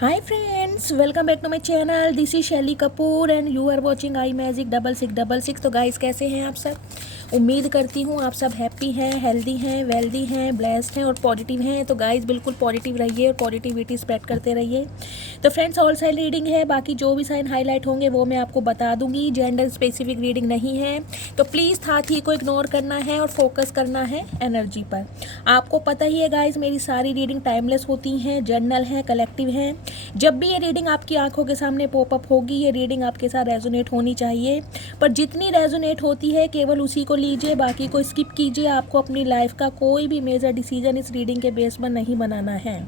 Hi friends, welcome back to my channel. This is Shaili Kapoor and you are watching I magic 6666। तो guys कैसे हैं आप सब? उम्मीद करती हूँ आप सब हैप्पी हैं, हेल्दी हैं, वेल्दी हैं, ब्लेस्ड हैं और पॉजिटिव हैं। तो गाइस बिल्कुल पॉजिटिव रहिए और पॉजिटिविटी स्प्रेड करते रहिए। तो फ्रेंड्स ऑल साइन रीडिंग है, बाकी जो भी साइन हाईलाइट होंगे वो मैं आपको बता दूंगी। जेंडर स्पेसिफिक रीडिंग नहीं है, तो प्लीज़ साथी को इग्नोर करना है और फोकस करना है एनर्जी पर। आपको पता ही है गाइस मेरी सारी रीडिंग टाइमलेस होती हैं, जनरल हैं, कलेक्टिव हैं। जब भी ये रीडिंग आपकी आंखों के सामने पॉपअप होगी, ये रीडिंग आपके साथ रेजोनेट होनी चाहिए, पर जितनी रेजोनेट होती है केवल उसी को लीजिए, बाकी को स्किप कीजिए। आपको अपनी लाइफ का कोई भी मेजर डिसीजन इस रीडिंग के बेस पर नहीं बनाना है।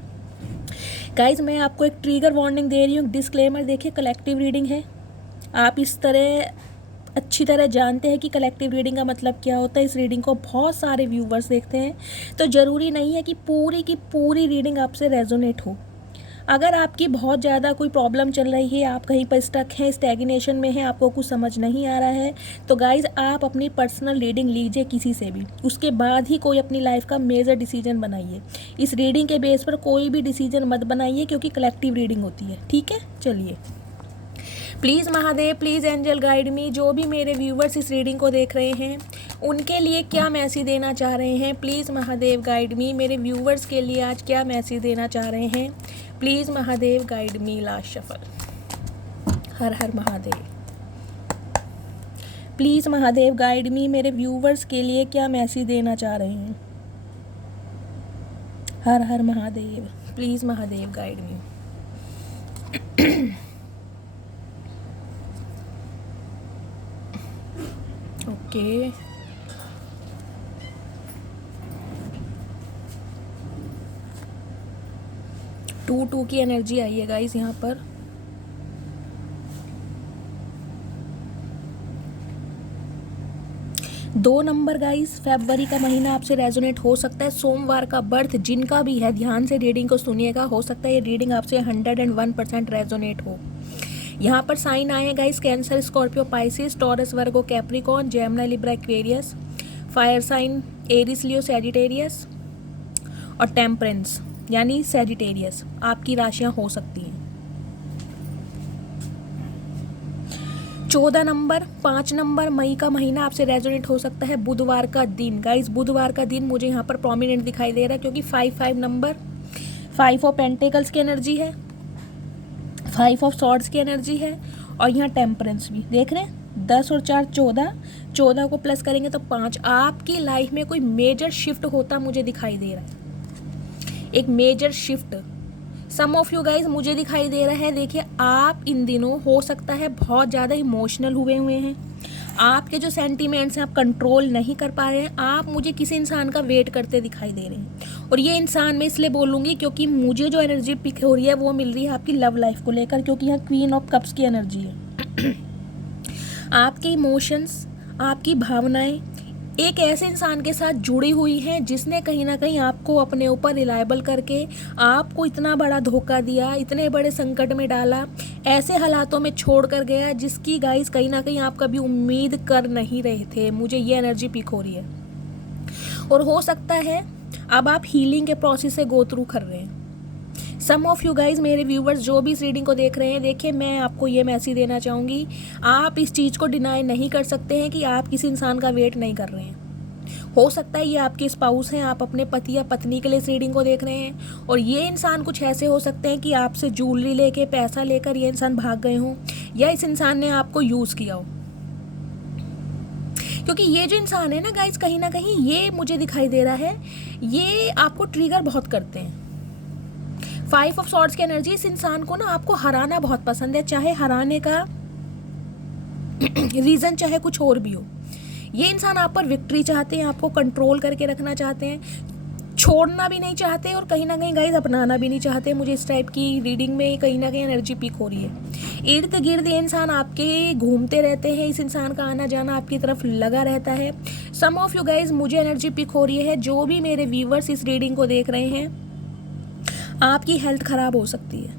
गाइज मैं आपको एक ट्रिगर वार्निंग दे रही हूँ, डिस्क्लेमर। देखिए कलेक्टिव रीडिंग है, आप इस तरह अच्छी तरह जानते हैं कि कलेक्टिव रीडिंग का मतलब क्या होता है। इस रीडिंग को बहुत सारे व्यूवर्स देखते हैं, तो ज़रूरी नहीं है कि पूरी की पूरी रीडिंग आपसे रेजोनेट हो। अगर आपकी बहुत ज़्यादा कोई प्रॉब्लम चल रही है, आप कहीं पर स्टक हैं, स्टैग्नेशन में हैं, आपको कुछ समझ नहीं आ रहा है, तो गाइज़ आप अपनी पर्सनल रीडिंग लीजिए किसी से भी, उसके बाद ही कोई अपनी लाइफ का मेजर डिसीजन बनाइए। इस रीडिंग के बेस पर कोई भी डिसीजन मत बनाइए, क्योंकि कलेक्टिव रीडिंग होती है। ठीक है, चलिए। Please Mahadev, please angel guide me. जो भी मेरे व्यूवर्स इस रीडिंग को देख रहे हैं उनके लिए क्या मैसेज देना चाह रहे हैं, प्लीज़ महादेव गाइड मी। मेरे व्यूवर्स के लिए आज क्या मैसेज देना चाह रहे हैं, please Mahadev guide me. Last shuffle. हर हर महादेव। प्लीज़ महादेव गाइड मी, मेरे व्यूवर्स के लिए क्या मैसेज देना चाह रहे हैं। हर हर Mahadev. Please Mahadev guide me. Okay, two की एनर्जी आई है गाइस यहाँ पर। दो नंबर गाइस, फरवरी का महीना आपसे रेजोनेट हो सकता है। सोमवार का बर्थ जिनका भी है, ध्यान से रीडिंग को सुनिएगा, हो सकता है ये रीडिंग आपसे 101% रेजोनेट हो। यहाँ पर साइन आए हैं guys, Cancer, Scorpio, Pisces, Taurus, Virgo, Capricorn, Gemini, Libra, Aquarius, fire sign Aries, Leo, Sagittarius और टेम्परेंस यानी सैजिटेरियस आपकी राशियाँ हो सकती हैं। 14 नंबर, 5 नंबर, मई का महीना आपसे रेजोनेट हो सकता है। बुधवार का दिन गाइस, बुधवार का दिन मुझे यहाँ पर प्रोमिनेंट दिखाई दे रहा है, क्योंकि 5 नंबर 5 ऑफ पेंटिकल्स की एनर्जी है, 5 ऑफ सॉर्ड्स की एनर्जी है, और यहाँ टेम्परेंस भी देख रहे हैं। 10 और 4 14, 14 को प्लस करेंगे तो 5। आपकी लाइफ में कोई मेजर शिफ्ट होता मुझे दिखाई दे रहा है, एक major shift. Some of you guys मुझे दिखाई दे रहा है। देखिए आप इन दिनों हो सकता है बहुत ज़्यादा इमोशनल हुए हैं, आपके जो सेंटीमेंट्स हैं आप कंट्रोल नहीं कर पा रहे हैं। आप मुझे किसी इंसान का वेट करते दिखाई दे रहे हैं, और ये इंसान मैं इसलिए बोलूँगी क्योंकि मुझे जो एनर्जी पिक हो रही है वो मिल रही है आपकी लव लाइफ को लेकर, क्योंकि यहाँ क्वीन ऑफ कप्स की एनर्जी है। आपके इमोशंस, आपकी भावनाएं एक ऐसे इंसान के साथ जुड़ी हुई हैं जिसने कहीं ना कहीं आपको अपने ऊपर रिलायबल करके आपको इतना बड़ा धोखा दिया, इतने बड़े संकट में डाला, ऐसे हालातों में छोड़ कर गया जिसकी गाइस कहीं ना कहीं आप कभी उम्मीद कर नहीं रहे थे। मुझे ये एनर्जी पिक हो रही है, और हो सकता है अब आप हीलिंग के प्रोसेस से गो थ्रू कर रहे हैं। सम ऑफ यू गाइज, मेरे व्यूवर्स जो भी इस रीडिंग को देख रहे हैं, देखिए मैं आपको ये मैसेज देना चाहूँगी, आप इस चीज़ को डिनाई नहीं कर सकते हैं कि आप किसी इंसान का वेट नहीं कर रहे हैं। हो सकता है ये आपके स्पाउस हैं, आप अपने पति या पत्नी के लिए इस रीडिंग को देख रहे हैं, और ये इंसान कुछ ऐसे हो सकते हैं कि आपसे ज्वेलरी लेके, पैसा लेकर ये इंसान भाग गए हों, या इस इंसान ने आपको यूज़ किया हो। क्योंकि ये जो इंसान है ना गाइज, कहीं ना कहीं ये मुझे दिखाई दे रहा है ये आपको ट्रिगर बहुत करते हैं। 5 ऑफ सॉर्ड्स की एनर्जी, इस इंसान को ना आपको हराना बहुत पसंद है, चाहे हराने का रीज़न चाहे कुछ और भी हो। ये इंसान आप पर विक्ट्री चाहते हैं, आपको कंट्रोल करके रखना चाहते हैं, छोड़ना भी नहीं चाहते, और कहीं ना कहीं गाइस अपनाना भी नहीं चाहते। मुझे इस टाइप की रीडिंग में कहीं ना कहीं एनर्जी पिक हो रही है। इर्द गिर्द ये इंसान आपके घूमते रहते हैं, इस इंसान का आना जाना आपकी तरफ लगा रहता है। सम ऑफ यू गाइज मुझे एनर्जी पिक हो रही है, जो भी मेरे व्यूवर्स इस रीडिंग को देख रहे हैं, आपकी हेल्थ ख़राब हो सकती है।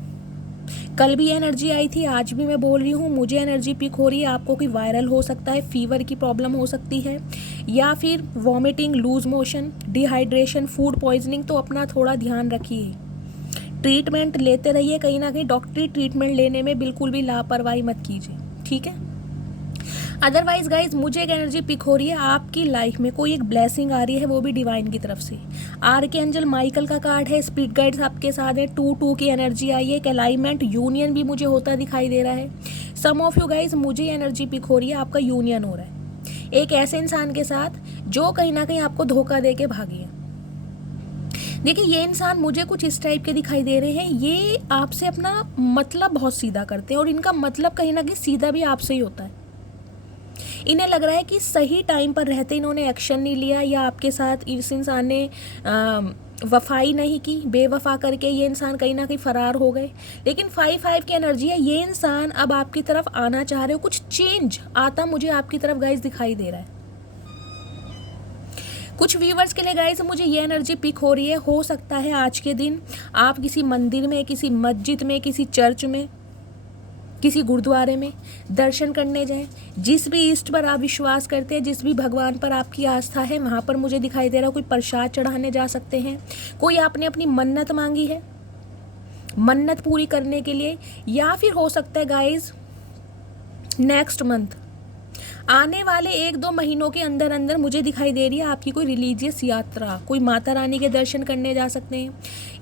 कल भी एनर्जी आई थी, आज भी मैं बोल रही हूँ, मुझे एनर्जी पिक हो रही है। आपको कोई वायरल हो सकता है, फीवर की प्रॉब्लम हो सकती है, या फिर vomiting, loose motion, dehydration, food poisoning. तो अपना थोड़ा ध्यान रखिए, ट्रीटमेंट लेते रहिए, कहीं ना कहीं डॉक्टरी ट्रीटमेंट लेने में बिल्कुल भी लापरवाही मत कीजिए, ठीक है। अदरवाइज गाइज मुझे एक एनर्जी पिक हो रही है, आपकी लाइफ में कोई एक ब्लेसिंग आ रही है, वो भी डिवाइन की तरफ से। आर्कएंजल माइकल का कार्ड है, स्पिरिट गाइड्स आपके साथ है, 2-2 की एनर्जी आई है, एक अलाइनमेंट यूनियन भी मुझे होता दिखाई दे रहा है। सम ऑफ यू गाइज मुझे एनर्जी पिक हो रही है, आपका यूनियन हो रहा है एक ऐसे इंसान के साथ जो कहीं ना कहीं आपको धोखा दे के भागी है। देखिए ये इंसान मुझे कुछ इस टाइप के दिखाई दे रहे हैं, ये आपसे अपना मतलब बहुत सीधा करते हैं और इनका मतलब कहीं ना कहीं सीधा भी आपसे ही होता है। इन्हें लग रहा है कि सही टाइम पर रहते इन्होंने एक्शन नहीं लिया, या आपके साथ इस इंसान ने वफाई नहीं की, बेवफा करके ये इंसान कहीं ना कहीं फरार हो गए। लेकिन 5-5 की एनर्जी है, ये इंसान अब आपकी तरफ आना चाह रहे हो, कुछ चेंज आता मुझे आपकी तरफ गाइस दिखाई दे रहा है। कुछ व्यूवर्स के लिए गाइस मुझे ये एनर्जी पिक हो रही है, हो सकता है आज के दिन आप किसी मंदिर में, किसी मस्जिद में, किसी चर्च में, किसी गुरुद्वारे में दर्शन करने जाएं। जिस भी ईष्ट पर आप विश्वास करते हैं, जिस भी भगवान पर आपकी आस्था है, वहाँ पर मुझे दिखाई दे रहा है कोई प्रसाद चढ़ाने जा सकते हैं। कोई आपने अपनी मन्नत मांगी है, मन्नत पूरी करने के लिए, या फिर हो सकता है गाइज नेक्स्ट मंथ आने वाले 1-2 महीनों के अंदर अंदर मुझे दिखाई दे रही है आपकी कोई रिलीजियस यात्रा, कोई माता रानी के दर्शन करने जा सकते हैं,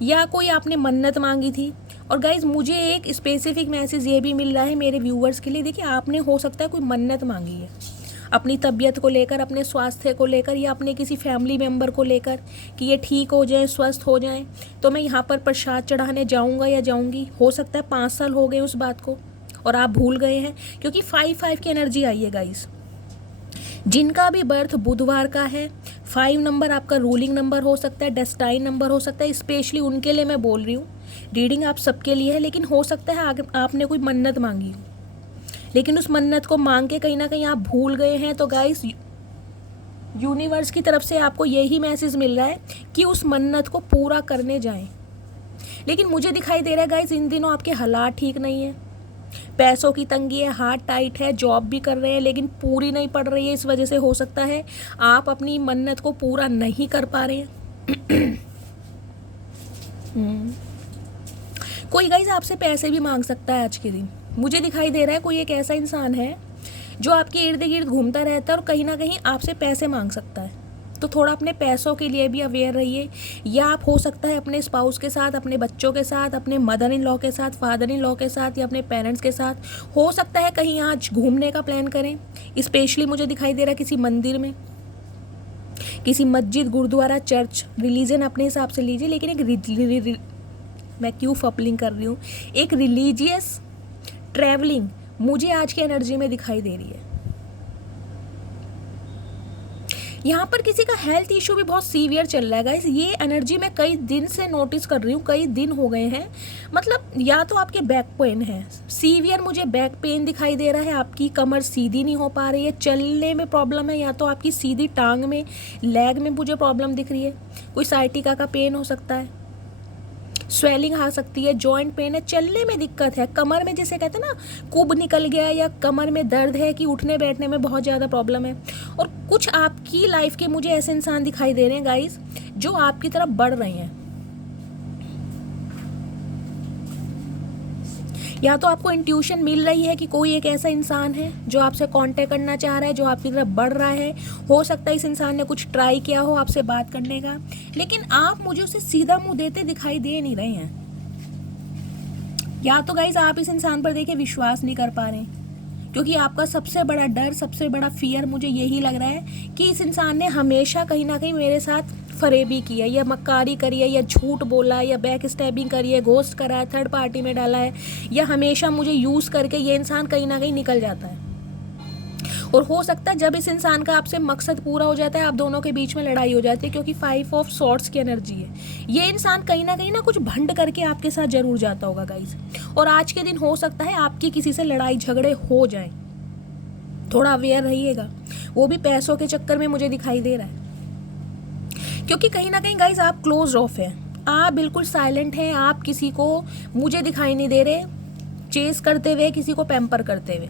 या कोई आपने मन्नत मांगी थी। और गाइज मुझे एक स्पेसिफिक मैसेज ये भी मिल रहा है मेरे व्यूअर्स के लिए, देखिए आपने हो सकता है कोई मन्नत मांगी है अपनी तबीयत को लेकर, अपने स्वास्थ्य को लेकर, या अपने किसी फैमिली मेम्बर को लेकर कि ये ठीक हो जाए, स्वस्थ हो जाए, तो मैं यहाँ पर प्रसाद चढ़ाने जाऊँगा या जाऊँगी। हो सकता है 5 साल हो गए उस बात को और आप भूल गए हैं, क्योंकि 5-5 की एनर्जी आई है गाइस। जिनका भी बर्थ बुधवार का है, 5 नंबर आपका रूलिंग नंबर हो सकता है, डेस्टाइन नंबर हो सकता है, स्पेशली उनके लिए मैं बोल रही हूँ। रीडिंग आप सबके लिए है, लेकिन हो सकता है आपने कोई मन्नत मांगी हो, लेकिन उस मन्नत को मांग के कहीं ना कहीं आप भूल गए हैं। तो गाइस यूनिवर्स की तरफ से आपको यही मैसेज मिल रहा है कि उस मन्नत को पूरा करने जाएं। लेकिन मुझे दिखाई दे रहा है गाइस इन दिनों आपके हालात ठीक नहीं है, पैसों की तंगी है, हाथ टाइट है, जॉब भी कर रहे हैं लेकिन पूरी नहीं पड़ रही है, इस वजह से हो सकता है आप अपनी मन्नत को पूरा नहीं कर पा रहे हैं। कोई गाइस आपसे पैसे भी मांग सकता है आज के दिन, मुझे दिखाई दे रहा है कोई एक ऐसा इंसान है जो आपके इर्द गिर्द घूमता रहता है और कहीं ना कहीं आपसे पैसे मांग सकता है। तो थोड़ा अपने पैसों के लिए भी अवेयर रहिए, या आप हो सकता है अपने स्पाउस के साथ, अपने बच्चों के साथ, अपने मदर इन लॉ के साथ, फादर इन लॉ के साथ, या अपने पेरेंट्स के साथ हो सकता है कहीं आज घूमने का प्लान करें। स्पेशली मुझे दिखाई दे रहा है किसी मंदिर में, किसी मस्जिद, गुरुद्वारा, चर्च, रिलीजन अपने हिसाब से लीजिए, लेकिन एक मैं क्यों फपलिंग कर रही हूँ, एक रिलीजियस ट्रैवलिंग मुझे आज की एनर्जी में दिखाई दे रही है। यहाँ पर किसी का हेल्थ इशू भी बहुत सीवियर चल रहा है गाइस, ये एनर्जी मैं कई दिन से नोटिस कर रही हूँ, कई दिन हो गए हैं। मतलब या तो आपके बैक पेन है, सीवियर मुझे बैक पेन दिखाई दे रहा है, आपकी कमर सीधी नहीं हो पा रही है, चलने में प्रॉब्लम है, या तो आपकी सीधी टांग में, लेग में मुझे प्रॉब्लम दिख रही है, कोई साइटिका का पेन हो सकता है, स्वेलिंग आ सकती है, जॉइंट पेन है, चलने में दिक्कत है, कमर में जिसे कहते हैं ना कुब निकल गया, या कमर में दर्द है कि उठने बैठने में बहुत ज़्यादा प्रॉब्लम है। और कुछ आपकी लाइफ के मुझे ऐसे इंसान दिखाई दे रहे हैं गाइस जो आपकी तरफ बढ़ रहे हैं, या तो आपको इंट्यूशन मिल रही है कि कोई एक ऐसा इंसान है जो आपसे कांटेक्ट करना चाह रहा है, जो आपकी तरफ बढ़ रहा है। हो सकता है इस इंसान ने कुछ ट्राई किया हो आपसे बात करने का, लेकिन आप मुझे उसे सीधा मुंह देते दिखाई दे नहीं रहे हैं, या तो गाइज आप इस इंसान पर देखिए विश्वास नहीं कर पा रहे हैं, क्योंकि आपका सबसे बड़ा डर, सबसे बड़ा फियर मुझे यही लग रहा है कि इस इंसान ने हमेशा कहीं ना कहीं मेरे साथ फरेबी की है, या मक्कारी करी है, या झूठ बोला है, या बैक स्टैबिंग करी है, घोस्ट करा है, थर्ड पार्टी में डाला है, या हमेशा मुझे यूज़ करके ये इंसान कहीं ना कहीं निकल जाता है। और हो सकता है जब इस इंसान का आपसे मकसद पूरा हो जाता है, आप दोनों के बीच में लड़ाई हो जाती है, क्योंकि 5 ऑफ सॉर्ड्स की एनर्जी है। ये इंसान कहीं ना कुछ भंड करके आपके साथ जरूर जाता होगा गाइस, और आज के दिन हो सकता है आपकी किसी से लड़ाई झगड़े हो जाए, थोड़ा अवेयर रहिएगा। वो भी पैसों के चक्कर में मुझे दिखाई दे रहा है, क्योंकि कहीं ना कहीं गाइस आप क्लोज ऑफ हैं, आप बिल्कुल साइलेंट हैं, आप किसी को मुझे दिखाई नहीं दे रहे चेस करते हुए, किसी को पैम्पर करते हुए।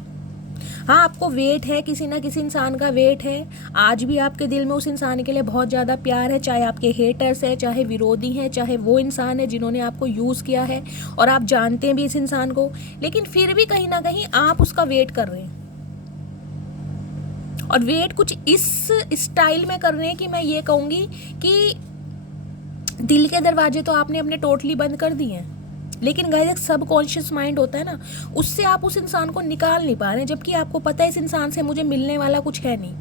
हाँ, आपको वेट है, किसी ना किसी इंसान का वेट है। आज भी आपके दिल में उस इंसान के लिए बहुत ज़्यादा प्यार है, चाहे आपके हेटर्स है, चाहे विरोधी हैं, चाहे वो इंसान है जिन्होंने आपको यूज़ किया है और आप जानते हैं भी इस इंसान को, लेकिन फिर भी कहीं ना कहीं आप उसका वेट कर रहे हैं। और वेट कुछ इस स्टाइल में कर रहे हैं कि मैं ये कहूँगी कि दिल के दरवाजे तो आपने अपने टोटली बंद कर दिए हैं, लेकिन गाइस एक सबकॉन्शियस माइंड होता है ना, उससे आप उस इंसान को निकाल नहीं पा रहे हैं। जबकि आपको पता है इस इंसान से मुझे मिलने वाला कुछ है नहीं,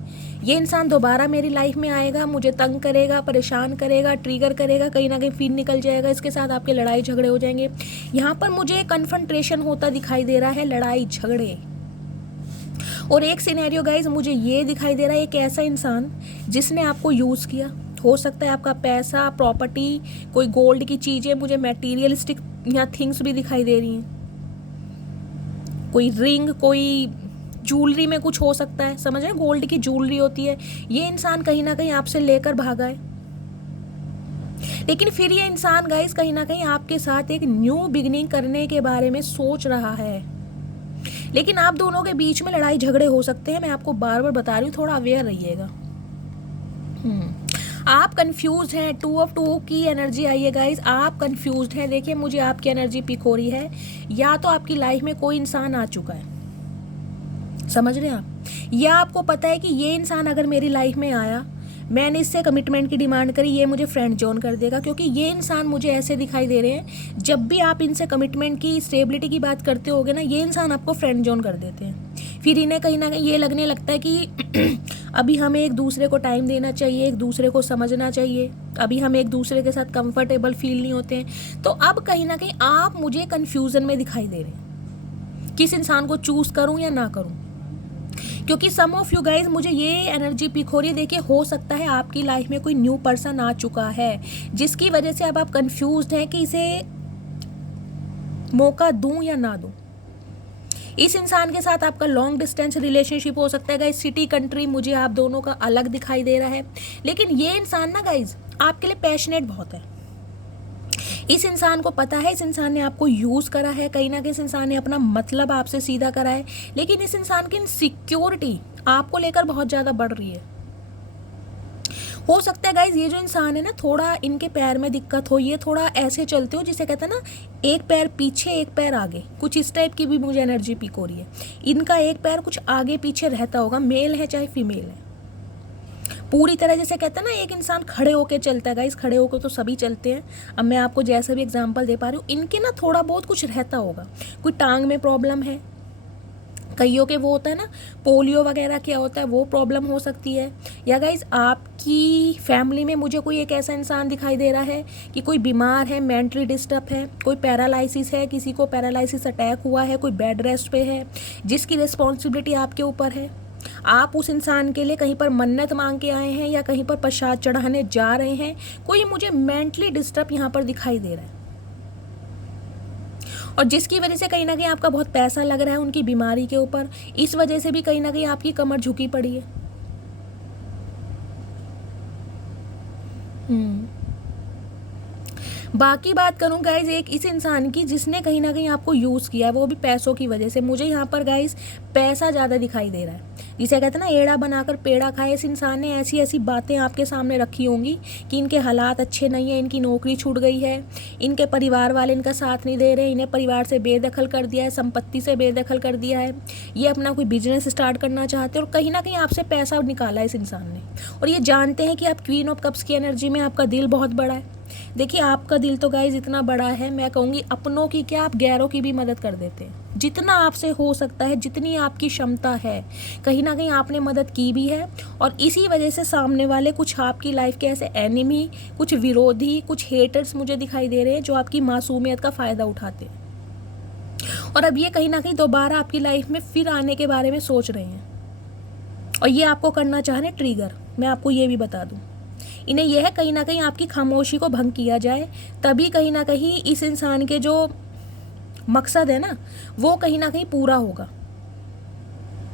ये इंसान दोबारा मेरी लाइफ में आएगा, मुझे तंग करेगा, परेशान करेगा, ट्रिगर करेगा, कहीं ना कहीं फिर निकल जाएगा, इसके साथ आपके लड़ाई झगड़े हो जाएंगे। यहाँ पर मुझे कन्फ्रंट्रेशन होता दिखाई दे रहा है, लड़ाई झगड़े। और एक सिनेरियो गाइज मुझे ये दिखाई दे रहा है, एक ऐसा इंसान जिसने आपको यूज़ किया, हो सकता है आपका पैसा, प्रॉपर्टी, कोई गोल्ड की चीज़ें, मुझे मटेरियलिस्टिक यहाँ थिंग्स भी दिखाई दे रही हैं, कोई रिंग, कोई ज्वेलरी में कुछ हो सकता है, समझ रहे हैं, गोल्ड की ज्वेलरी होती है, ये इंसान कहीं ना कहीं आपसे लेकर भागा है। लेकिन फिर ये इंसान गाइस कहीं ना कहीं आपके साथ एक न्यू बिगिनिंग करने के बारे में सोच रहा है, लेकिन आप दोनों के बीच में लड़ाई झगड़े हो सकते हैं। मैं आपको बार बार बता रही हूँ, थोड़ा अवेयर रहिएगा। आप कंफ्यूज हैं, 2 ऑफ 2 की एनर्जी आई है गाइज, आप कंफ्यूज हैं। देखिए मुझे आपकी एनर्जी पिक हो रही है, या तो आपकी लाइफ में कोई इंसान आ चुका है, समझ रहे हैं आप, या आपको पता है कि ये इंसान अगर मेरी लाइफ में आया, मैंने इससे कमिटमेंट की डिमांड करी, ये मुझे फ्रेंड जोन कर देगा। क्योंकि ये इंसान मुझे ऐसे दिखाई दे रहे हैं, जब भी आप इनसे कमिटमेंट की, स्टेबिलिटी की बात करते होगे ना, ये इंसान आपको फ्रेंड जोन कर देते हैं। फिर इन्हें कहीं ना कहीं ये लगने लगता है कि अभी हमें एक दूसरे को टाइम देना चाहिए, एक दूसरे को समझना चाहिए, अभी हम एक दूसरे के साथ कंफर्टेबल फील नहीं होते हैं। तो अब कहीं ना कहीं आप मुझे कन्फ्यूज़न में दिखाई दे रहे हैं, किस इंसान को चूज़ करूँ या ना करूँ। क्योंकि सम ऑफ यू गाइज मुझे ये एनर्जी पिक हो रही है। देखिए हो सकता है आपकी लाइफ में कोई न्यू पर्सन आ चुका है, जिसकी वजह से अब आप कंफ्यूज्ड हैं कि इसे मौका दूं या ना दूं। इस इंसान के साथ आपका लॉन्ग डिस्टेंस रिलेशनशिप हो सकता है गाइज, सिटी कंट्री मुझे आप दोनों का अलग दिखाई दे रहा है। लेकिन ये इंसान ना गाइज आपके लिए पैशनेट बहुत है। इस इंसान को पता है, इस इंसान ने आपको यूज़ करा है, कहीं ना कहीं इस इंसान ने अपना मतलब आपसे सीधा करा है। लेकिन इस इंसान की इनसिक्योरिटी आपको लेकर बहुत ज़्यादा बढ़ रही है। हो सकता है गाइज ये जो इंसान है ना, थोड़ा इनके पैर में दिक्कत हो, ये थोड़ा ऐसे चलते हो जिसे कहते हैं ना, एक पैर पीछे एक पैर आगे, कुछ इस टाइप की भी मुझे एनर्जी पिक हो रही है। इनका एक पैर कुछ आगे पीछे रहता होगा, मेल है चाहे फीमेल है। पूरी तरह जैसे कहते हैं ना, एक इंसान खड़े होके चलता है गाइस, खड़े होकर तो सभी चलते हैं। अब मैं आपको जैसा भी एग्जांपल दे पा रही हूँ, इनके ना थोड़ा बहुत कुछ रहता होगा, कोई टांग में प्रॉब्लम है, कईयों के वो होता है ना पोलियो वगैरह क्या होता है, वो प्रॉब्लम हो सकती है। या गाइज आपकी फैमिली में मुझे कोई एक ऐसा इंसान दिखाई दे रहा है कि कोई बीमार है, मेंटली डिस्टर्ब है, कोई पैरालिसिस है, किसी को पैरालिसिस अटैक हुआ है, कोई बेड रेस्ट पे है, जिसकी रिस्पॉन्सिबिलिटी आपके ऊपर है। आप उस इंसान के लिए कहीं पर मन्नत मांग के आए हैं या कहीं पर प्रसाद चढ़ाने जा रहे हैं। कोई मुझे मेंटली डिस्टर्ब यहाँ पर दिखाई दे रहा है, और जिसकी वजह से कहीं ना कहीं आपका बहुत पैसा लग रहा है उनकी बीमारी के ऊपर। इस वजह से भी कहीं ना कहीं आपकी कमर झुकी पड़ी है। बाकी बात करूँ गाइज एक इस इंसान की जिसने कहीं ना कहीं आपको यूज़ किया है, वो भी पैसों की वजह से। मुझे यहाँ पर गाइज पैसा ज़्यादा दिखाई दे रहा है, जिसे कहते हैं ना एड़ा बनाकर पेड़ा खाए। इस इंसान ने ऐसी ऐसी बातें आपके सामने रखी होंगी कि इनके हालात अच्छे नहीं है, इनकी नौकरी छूट गई है, इनके परिवार वाले इनका साथ नहीं दे रहे, इन्हें परिवार से बेदखल कर दिया है, संपत्ति से बेदखल कर दिया है, ये अपना कोई बिजनेस स्टार्ट करना चाहते हैं और कहीं ना कहीं आपसे पैसा निकाला है इस इंसान ने। और ये जानते हैं कि आप क्वीन ऑफ कप्स की एनर्जी में, आपका दिल बहुत बड़ा है। देखिए आपका दिल तो गाइज इतना बड़ा है, मैं कहूँगी अपनों की क्या, आप गैरों की भी मदद कर देते हैं। जितना आपसे हो सकता है, जितनी आपकी क्षमता है, कहीं ना कहीं आपने मदद की भी है। और इसी वजह से सामने वाले कुछ आपकी लाइफ के ऐसे एनिमी, कुछ विरोधी, कुछ हेटर्स मुझे दिखाई दे रहे हैं जो आपकी मासूमियत का फ़ायदा उठाते हैं। और अब ये कहीं ना कहीं दोबारा आपकी लाइफ में फिर आने के बारे में सोच रहे हैं, और ये आपको करना चाह रहे हैं ट्रिगर। मैं आपको ये भी बता दूँ, इन्हें यह है कहीं ना कहीं आपकी खामोशी को भंग किया जाए, तभी कहीं ना कहीं इस इंसान के जो मकसद है ना, वो कहीं ना कहीं पूरा होगा।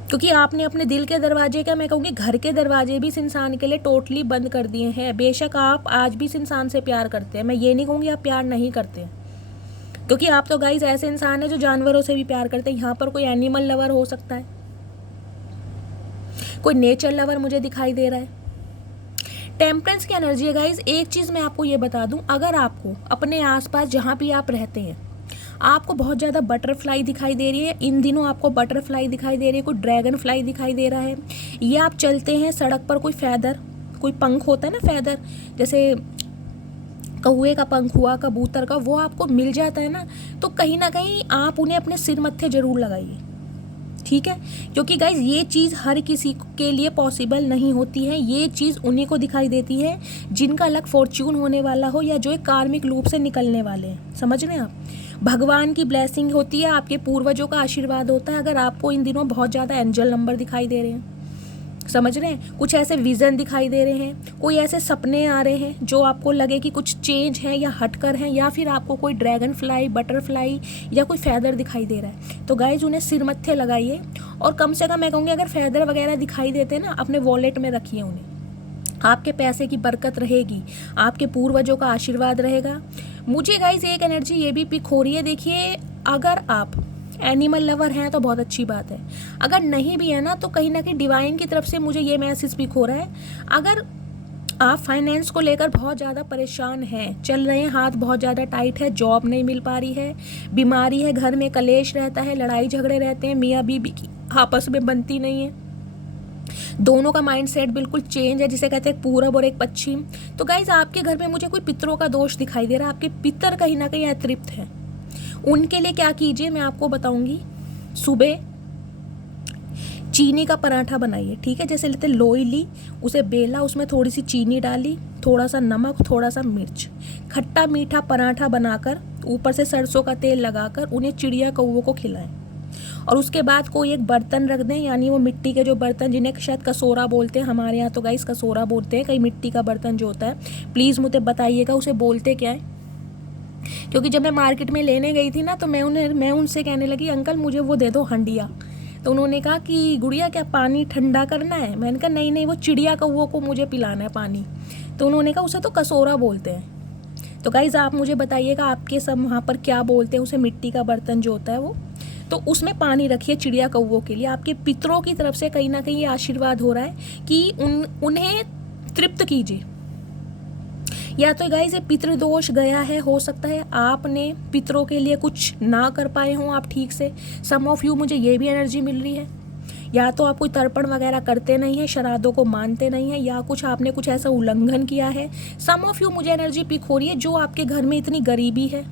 क्योंकि आपने अपने दिल के दरवाजे, क्या मैं कहूँगी घर के दरवाजे भी इस इंसान के लिए टोटली बंद कर दिए हैं। बेशक आप आज भी इस इंसान से प्यार करते हैं, मैं ये नहीं कहूँगी आप प्यार नहीं करते हैं, क्योंकि आप तो गाइस ऐसे इंसान है जो जानवरों से भी प्यार करते हैं। यहाँ पर कोई एनिमल लवर हो सकता है, कोई नेचर लवर मुझे दिखाई दे रहा है। टेम्परेंस की एनर्जी है गाइज। एक चीज़ मैं आपको ये बता दूं, अगर आपको अपने आसपास जहाँ भी आप रहते हैं आपको बहुत ज़्यादा बटरफ्लाई दिखाई दे रही है, इन दिनों आपको बटरफ्लाई दिखाई दे रही है, कोई ड्रैगन फ्लाई दिखाई दे रहा है, या आप चलते हैं सड़क पर कोई फैदर, कोई पंख होता है ना फैदर, जैसे कौवे का पंख हुआ, कबूतर का, वो आपको मिल जाता है ना, तो कहीं ना कहीं आप उन्हें अपने सिर मत्थे जरूर लगाइए, ठीक है। क्योंकि गाइज ये चीज़ हर किसी के लिए पॉसिबल नहीं होती है। ये चीज़ उन्हीं को दिखाई देती है जिनका अलग फॉर्च्यून होने वाला हो या जो एक कार्मिक लूप से निकलने वाले हैं। समझ रहे हैं आप। भगवान की ब्लेसिंग होती है, आपके पूर्वजों का आशीर्वाद होता है। अगर आपको इन दिनों बहुत ज़्यादा एंजल नंबर दिखाई दे रहे हैं, समझ रहे हैं, कुछ ऐसे विज़न दिखाई दे रहे हैं, कोई ऐसे सपने आ रहे हैं जो आपको लगे कि कुछ चेंज है या हटकर हैं, या फिर आपको कोई ड्रैगन फ्लाई, बटरफ्लाई या कोई फैदर दिखाई दे रहा है, तो गाइज उन्हें सिर मत्थे लगाइए। और कम से कम मैं कहूँगी अगर फैदर वगैरह दिखाई देते ना, अपने वॉलेट में रखिए उन्हें। आपके पैसे की बरकत रहेगी, आपके पूर्वजों का आशीर्वाद रहेगा। मुझे गाइज एक एनर्जी ये भी पिक हो रही है। देखिए, अगर आप एनिमल लवर हैं तो बहुत अच्छी बात है, अगर नहीं भी है ना तो कहीं ना कहीं डिवाइन की तरफ से मुझे ये मैसेज पिक हो रहा है। अगर आप फाइनेंस को लेकर बहुत ज़्यादा परेशान हैं, चल रहे हैं, हाथ बहुत ज़्यादा टाइट है, जॉब नहीं मिल पा रही है, बीमारी है, घर में कलेश रहता है, लड़ाई झगड़े रहते हैं, मियाँ बीबी की आपस में बनती नहीं है, दोनों का माइंडसेट बिल्कुल चेंज है, जिसे कहते हैं पूरब और एक पश्चिम, तो गाइज आपके घर में मुझे कोई पितरों का दोष दिखाई दे रहा है। आपके पितर कहीं ना कहीं अतृप्त हैं। उनके लिए क्या कीजिए मैं आपको बताऊंगी। सुबह चीनी का पराठा बनाइए, ठीक है। जैसे लेते लोई ली, उसे बेला, उसमें थोड़ी सी चीनी डाली, थोड़ा सा नमक, थोड़ा सा मिर्च, खट्टा मीठा पराठा बनाकर ऊपर से सरसों का तेल लगाकर उन्हें चिड़िया कौवों को खिलाएं। और उसके बाद कोई एक बर्तन रख दें, यानी वो मिट्टी के जो बर्तन जिन्हें शायद कसोरा बोलते हैं, हमारे यहाँ तो गाइस कसोरा बोलते हैं, कहीं मिट्टी का बर्तन जो होता है, प्लीज़ मुझे बताइएगा उसे बोलते क्या है। क्योंकि जब मैं मार्केट में लेने गई थी ना, तो मैं उनसे कहने लगी, अंकल मुझे वो दे दो हंडिया। तो उन्होंने कहा कि गुड़िया क्या पानी ठंडा करना है? मैंने कहा नहीं नहीं, वो चिड़िया कौवों को मुझे पिलाना है पानी। तो उन्होंने कहा उसे तो कसोरा बोलते हैं। तो गाइज़ आप मुझे बताइएगा आपके सब वहाँ पर क्या बोलते हैं उसे, मिट्टी का बर्तन जो होता है वो। तो उसमें पानी रखिए चिड़िया कौवों के लिए। आपके पितरों की तरफ से कहीं ना कहीं ये आशीर्वाद हो रहा है कि उन्हें तृप्त कीजिए। या तो गाइस ये पितृदोष गया है, हो सकता है आपने पितरों के लिए कुछ ना कर पाए हों आप ठीक से। सम ऑफ यू, मुझे ये भी एनर्जी मिल रही है। या तो आप कोई तर्पण वगैरह करते नहीं हैं, श्राद्धों को मानते नहीं हैं, या कुछ आपने कुछ ऐसा उल्लंघन किया है। सम ऑफ यू मुझे एनर्जी पिक हो रही है, जो आपके घर में इतनी गरीबी है,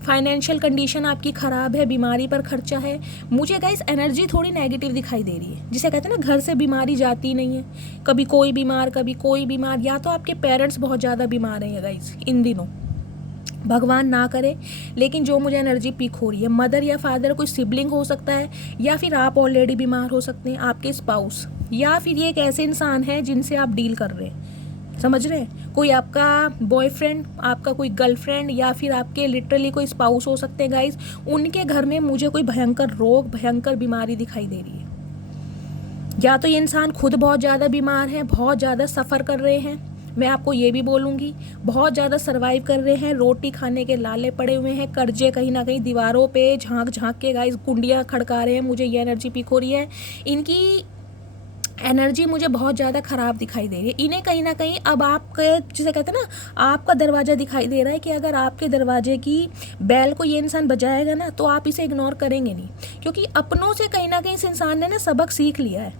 फाइनेंशियल कंडीशन आपकी ख़राब है, बीमारी पर खर्चा है। मुझे गाइस एनर्जी थोड़ी नेगेटिव दिखाई दे रही है, जिसे कहते हैं ना घर से बीमारी जाती नहीं है, कभी कोई बीमार कभी कोई बीमार। या तो आपके पेरेंट्स बहुत ज़्यादा बीमार हैं गाइस इन दिनों, भगवान ना करे। लेकिन जो मुझे एनर्जी पिक हो रही है, मदर या फादर कोई सिबलिंग हो सकता है, या फिर आप ऑलरेडी बीमार हो सकते हैं, आपके स्पाउस, या फिर ये एक ऐसे इंसान है जिनसे आप डील कर रहे हैं। समझ रहे हैं, कोई आपका बॉयफ्रेंड, आपका कोई गर्लफ्रेंड, या फिर आपके लिटरली कोई स्पाउस हो सकते हैं गाइज। उनके घर में मुझे कोई भयंकर रोग, भयंकर बीमारी दिखाई दे रही है। या तो ये इंसान खुद बहुत ज़्यादा बीमार है, बहुत ज़्यादा सफ़र कर रहे हैं, मैं आपको ये भी बोलूँगी, बहुत ज़्यादा सर्वाइव कर रहे हैं, रोटी खाने के लाले पड़े हुए हैं, कर्जे कहीं ना कहीं दीवारों पे झांक झांक के गाइस कुंडियाँ खड़का रहे हैं। मुझे ये एनर्जी पिक हो रही है। इनकी एनर्जी मुझे बहुत ज़्यादा ख़राब दिखाई दे रही है। इन्हें कहीं ना कहीं अब आपके, जिसे कहते हैं ना, आपका दरवाज़ा दिखाई दे रहा है कि अगर आपके दरवाजे की बैल को ये इंसान बजाएगा ना, तो आप इसे इग्नोर करेंगे नहीं, क्योंकि अपनों से कहीं ना कहीं इस इंसान ने ना सबक सीख लिया है।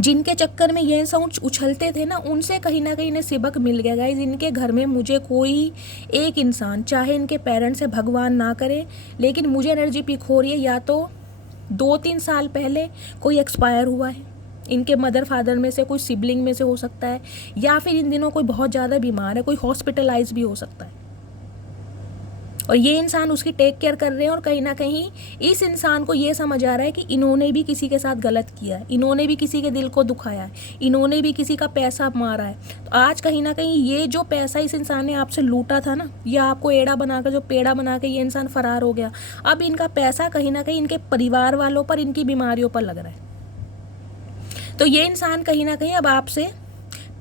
जिनके चक्कर में ये इंसान उछलते थे ना, उनसे कहीं ना कहीं इन्हें सबक मिल गया गाइज। इनके घर में मुझे कोई एक इंसान, चाहे इनके पेरेंट्स से, भगवान ना करे, लेकिन मुझे एनर्जी पिक हो रही है, या तो 2-3 साल पहले कोई एक्सपायर हुआ है, इनके मदर फादर में से कोई सिबलिंग में से हो सकता है, या फिर इन दिनों कोई बहुत ज़्यादा बीमार है, कोई हॉस्पिटलाइज भी हो सकता है, और ये इंसान उसकी टेक केयर कर रहे हैं। और कहीं ना कहीं इस इंसान को ये समझ आ रहा है कि इन्होंने भी किसी के साथ गलत किया है, इन्होंने भी किसी के दिल को दुखाया है, इन्होंने भी किसी का पैसा मारा है। तो आज कहीं ना कहीं ये जो पैसा इस इंसान ने आपसे लूटा था ना, या आपको एड़ा बनाकर, जो पेड़ा बना के ये इंसान फरार हो गया, अब इनका पैसा कहीं ना कहीं इनके परिवार वालों पर, इनकी बीमारियों पर लग रहा है। तो ये इंसान कहीं ना कहीं अब आपसे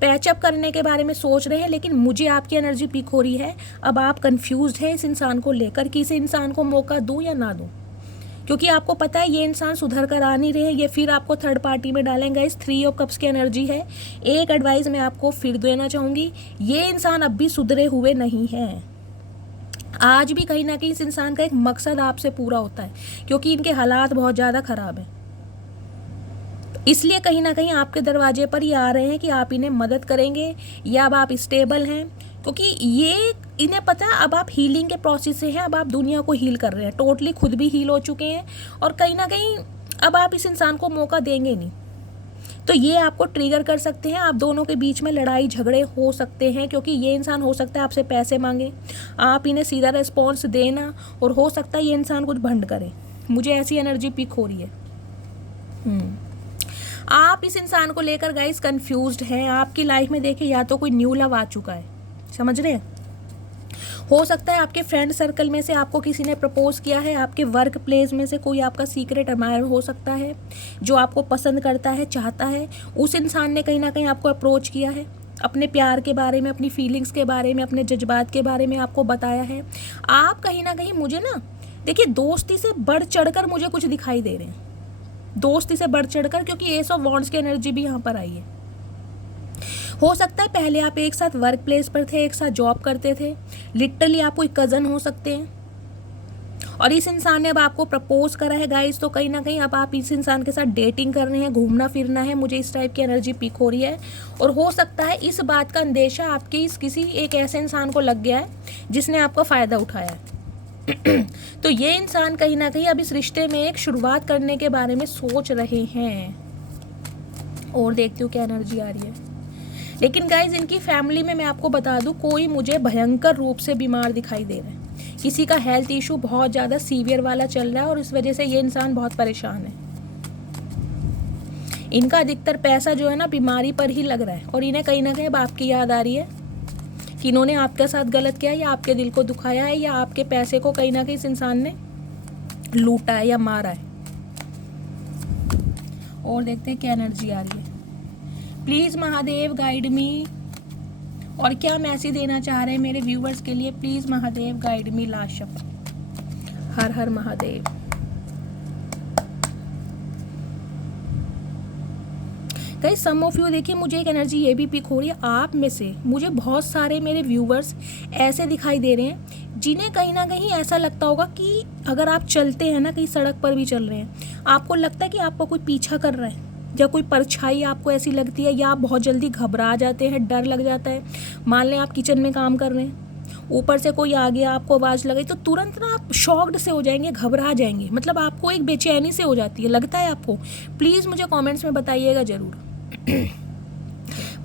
पैचअप करने के बारे में सोच रहे हैं, लेकिन मुझे आपकी एनर्जी पिक हो रही है, अब आप कंफ्यूज्ड हैं इस इंसान को लेकर कि इस इंसान को मौका दूं या ना दूं। क्योंकि आपको पता है ये इंसान सुधर कर आ नहीं रहे हैं, ये फिर आपको थर्ड पार्टी में डालेंगे। इस 3 ऑफ कप्स की एनर्जी है। एक एडवाइस मैं आपको फिर देना चाहूँगी, ये इंसान अब भी सुधरे हुए नहीं हैं। आज भी कहीं ना कहीं इस इंसान का एक मकसद आपसे पूरा होता है, क्योंकि इनके हालात बहुत ज़्यादा ख़राब हैं। इसलिए कहीं ना कहीं आपके दरवाजे पर ये आ रहे हैं कि आप इन्हें मदद करेंगे, या अब आप स्टेबल हैं, क्योंकि ये इन्हें पता है अब आप हीलिंग के प्रोसेस से हैं। अब आप दुनिया को हील कर रहे हैं, टोटली खुद भी हील हो चुके हैं, और कहीं ना कहीं अब आप इस इंसान को मौका देंगे नहीं। तो ये आपको ट्रिगर कर सकते हैं, आप दोनों के बीच में लड़ाई झगड़े हो सकते हैं, क्योंकि ये इंसान हो सकता है आपसे पैसे मांगे, आप इन्हें सीधा रिस्पॉन्स देना, और हो सकता है ये इंसान कुछ भंड करे। मुझे ऐसी एनर्जी पिक हो रही है। आप इस इंसान को लेकर गाइस कंफ्यूज्ड हैं। आपकी लाइफ में देखिए या तो कोई न्यू लव आ चुका है, समझ रहे हैं, हो सकता है आपके फ्रेंड सर्कल में से आपको किसी ने प्रपोज किया है, आपके वर्क प्लेस में से कोई आपका सीक्रेट एडमायर हो सकता है जो आपको पसंद करता है, चाहता है। उस इंसान ने कहीं ना कहीं आपको अप्रोच किया है, अपने प्यार के बारे में, अपनी फीलिंग्स के बारे में, अपने जज्बात के बारे में आपको बताया है। आप कहीं ना कहीं, मुझे ना देखिए दोस्ती से बढ़ चढ़कर मुझे कुछ दिखाई दे रहे हैं, दोस्ती से बढ़ चढ़कर, क्योंकि एस ऑफ वॉन्ड्स की एनर्जी भी यहाँ पर आई है। हो सकता है पहले आप एक साथ वर्क प्लेस पर थे, एक साथ जॉब करते थे, लिटरली आप कोई कज़न हो सकते हैं, और इस इंसान ने अब आपको प्रपोज करा है गाइस। तो कहीं ना कहीं अब आप इस इंसान के साथ डेटिंग कर रहे हैं, घूमना फिरना है, मुझे इस टाइप की एनर्जी पिक हो रही है। और हो सकता है इस बात का अंदेशा आपके इस किसी एक ऐसे इंसान को लग गया है जिसने आपका फ़ायदा उठाया है। तो ये इंसान कहीं ना कहीं अब इस रिश्ते में एक शुरुआत करने के बारे में सोच रहे हैं। और देखती हूँ क्या एनर्जी आ रही है। लेकिन गाइज इनकी फैमिली में मैं आपको बता दूँ, कोई मुझे भयंकर रूप से बीमार दिखाई दे रहा है। किसी का हेल्थ इशू बहुत ज़्यादा सीवियर वाला चल रहा है, और इस वजह से ये इंसान बहुत परेशान है। इनका अधिकतर पैसा जो है ना बीमारी पर ही लग रहा है, और इन्हें कहीं ना कहीं अब आपकी याद आ रही है कि इन्होंने आपके साथ गलत किया, या आपके दिल को दुखाया है, या आपके पैसे को कहीं ना कहीं इस इंसान ने लूटा है या मारा है। और देखते हैं क्या एनर्जी आ रही है। प्लीज़ महादेव गाइड मी, और क्या मैसेज देना चाह रहे हैं मेरे व्यूवर्स के लिए। Please Mahadev guide me last शब्द। हर हर Mahadev. Guys some of you, देखिए मुझे एक एनर्जी ये भी पिक हो रही है, आप में से मुझे बहुत सारे मेरे व्यूवर्स ऐसे दिखाई दे रहे हैं जिन्हें कहीं ना कहीं ऐसा लगता होगा कि अगर आप चलते हैं ना, कहीं सड़क पर भी चल रहे हैं, आपको लगता है कि आपको कोई पीछा कर रहा है, या कोई परछाई आपको ऐसी लगती है, या आप बहुत जल्दी घबरा जाते हैं, डर लग जाता है। मान लें आप किचन में काम कर रहे हैं, ऊपर से कोई आ गया, आपको आवाज़ लगी, तो तुरंत ना आप शॉक्ड से हो जाएंगे, घबरा जाएंगे, मतलब आपको एक बेचैनी से हो जाती है, लगता है आपको। प्लीज़ मुझे कमेंट्स में बताइएगा ज़रूर।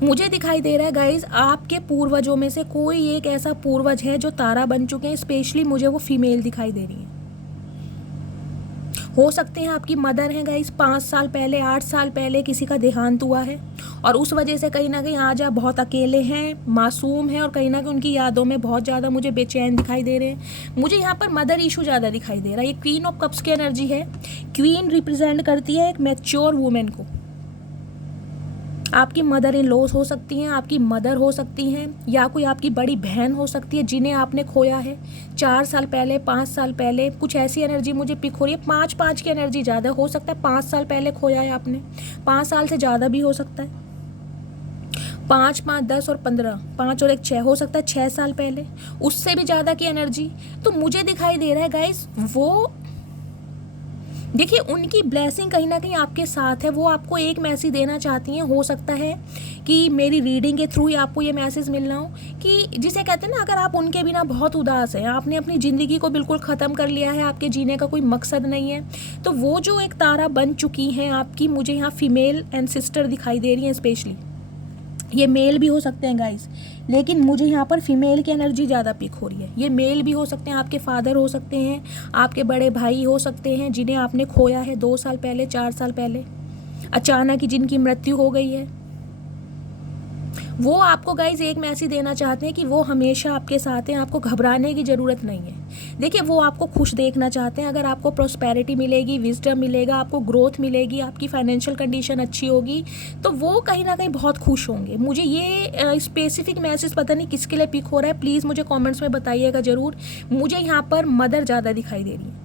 मुझे दिखाई दे रहा है गाइज आपके पूर्वजों में से कोई एक ऐसा पूर्वज है जो तारा बन चुके हैं। स्पेशली मुझे वो फीमेल दिखाई दे रही है। हो सकते हैं आपकी मदर हैं गाइस, 5 साल पहले, 8 साल पहले किसी का देहांत हुआ है, और उस वजह से कहीं ना कहीं आज आप बहुत अकेले हैं, मासूम हैं, और कहीं ना कहीं उनकी यादों में बहुत ज़्यादा मुझे बेचैन दिखाई दे रहे हैं। मुझे यहाँ पर मदर इशू ज़्यादा दिखाई दे रहा है। ये क्वीन ऑफ कप्स की एनर्जी है। क्वीन रिप्रेजेंट करती है एक मैच्योर वुमेन को। आपकी मदर इन लॉज हो सकती हैं, आपकी मदर हो सकती हैं, या कोई आपकी बड़ी बहन हो सकती है जिन्हें आपने खोया है 4 साल पहले, 5 साल पहले। कुछ ऐसी एनर्जी मुझे पिक हो रही है। 5 की एनर्जी ज़्यादा हो सकता है। 5 साल पहले खोया है आपने, 5 साल से ज़्यादा भी हो सकता है। 5, 5, 10 और 15, 5 और 1 6 हो सकता है, 6 साल पहले, उससे भी ज़्यादा की एनर्जी। तो मुझे दिखाई दे रहा है गाइस, वो देखिए उनकी ब्लेसिंग कहीं ना कहीं आपके साथ है। वो आपको एक मैसेज देना चाहती हैं। हो सकता है कि मेरी रीडिंग के थ्रू ही आपको ये मैसेज मिलना हो कि जिसे कहते हैं ना, अगर आप उनके बिना बहुत उदास हैं, आपने अपनी ज़िंदगी को बिल्कुल ख़त्म कर लिया है, आपके जीने का कोई मकसद नहीं है, तो वो जो एक तारा बन चुकी हैं आपकी, मुझे यहाँ फीमेल एंड सिस्टर दिखाई दे रही हैं। स्पेशली ये मेल भी हो सकते हैं गाइस, लेकिन मुझे यहाँ पर फीमेल की एनर्जी ज़्यादा पिक हो रही है। ये मेल भी हो सकते हैं, आपके फादर हो सकते हैं, आपके बड़े भाई हो सकते हैं जिन्हें आपने खोया है 2 साल पहले, 4 साल पहले, अचानक ही जिनकी मृत्यु हो गई है। वो आपको गाइज एक मैसेज देना चाहते हैं कि वो हमेशा आपके साथ हैं, आपको घबराने की ज़रूरत नहीं है। देखिए वो आपको खुश देखना चाहते हैं। अगर आपको प्रॉस्पेरिटी मिलेगी, विजडम मिलेगा, आपको ग्रोथ मिलेगी, आपकी फाइनेंशियल कंडीशन अच्छी होगी, तो वो कहीं ना कहीं बहुत खुश होंगे। मुझे ये स्पेसिफिक मैसेज पता नहीं किसके लिए पिक हो रहा है, प्लीज़ मुझे कमेंट्स में बताइएगा ज़रूर। मुझे यहाँ पर मदर ज़्यादा दिखाई दे रही है।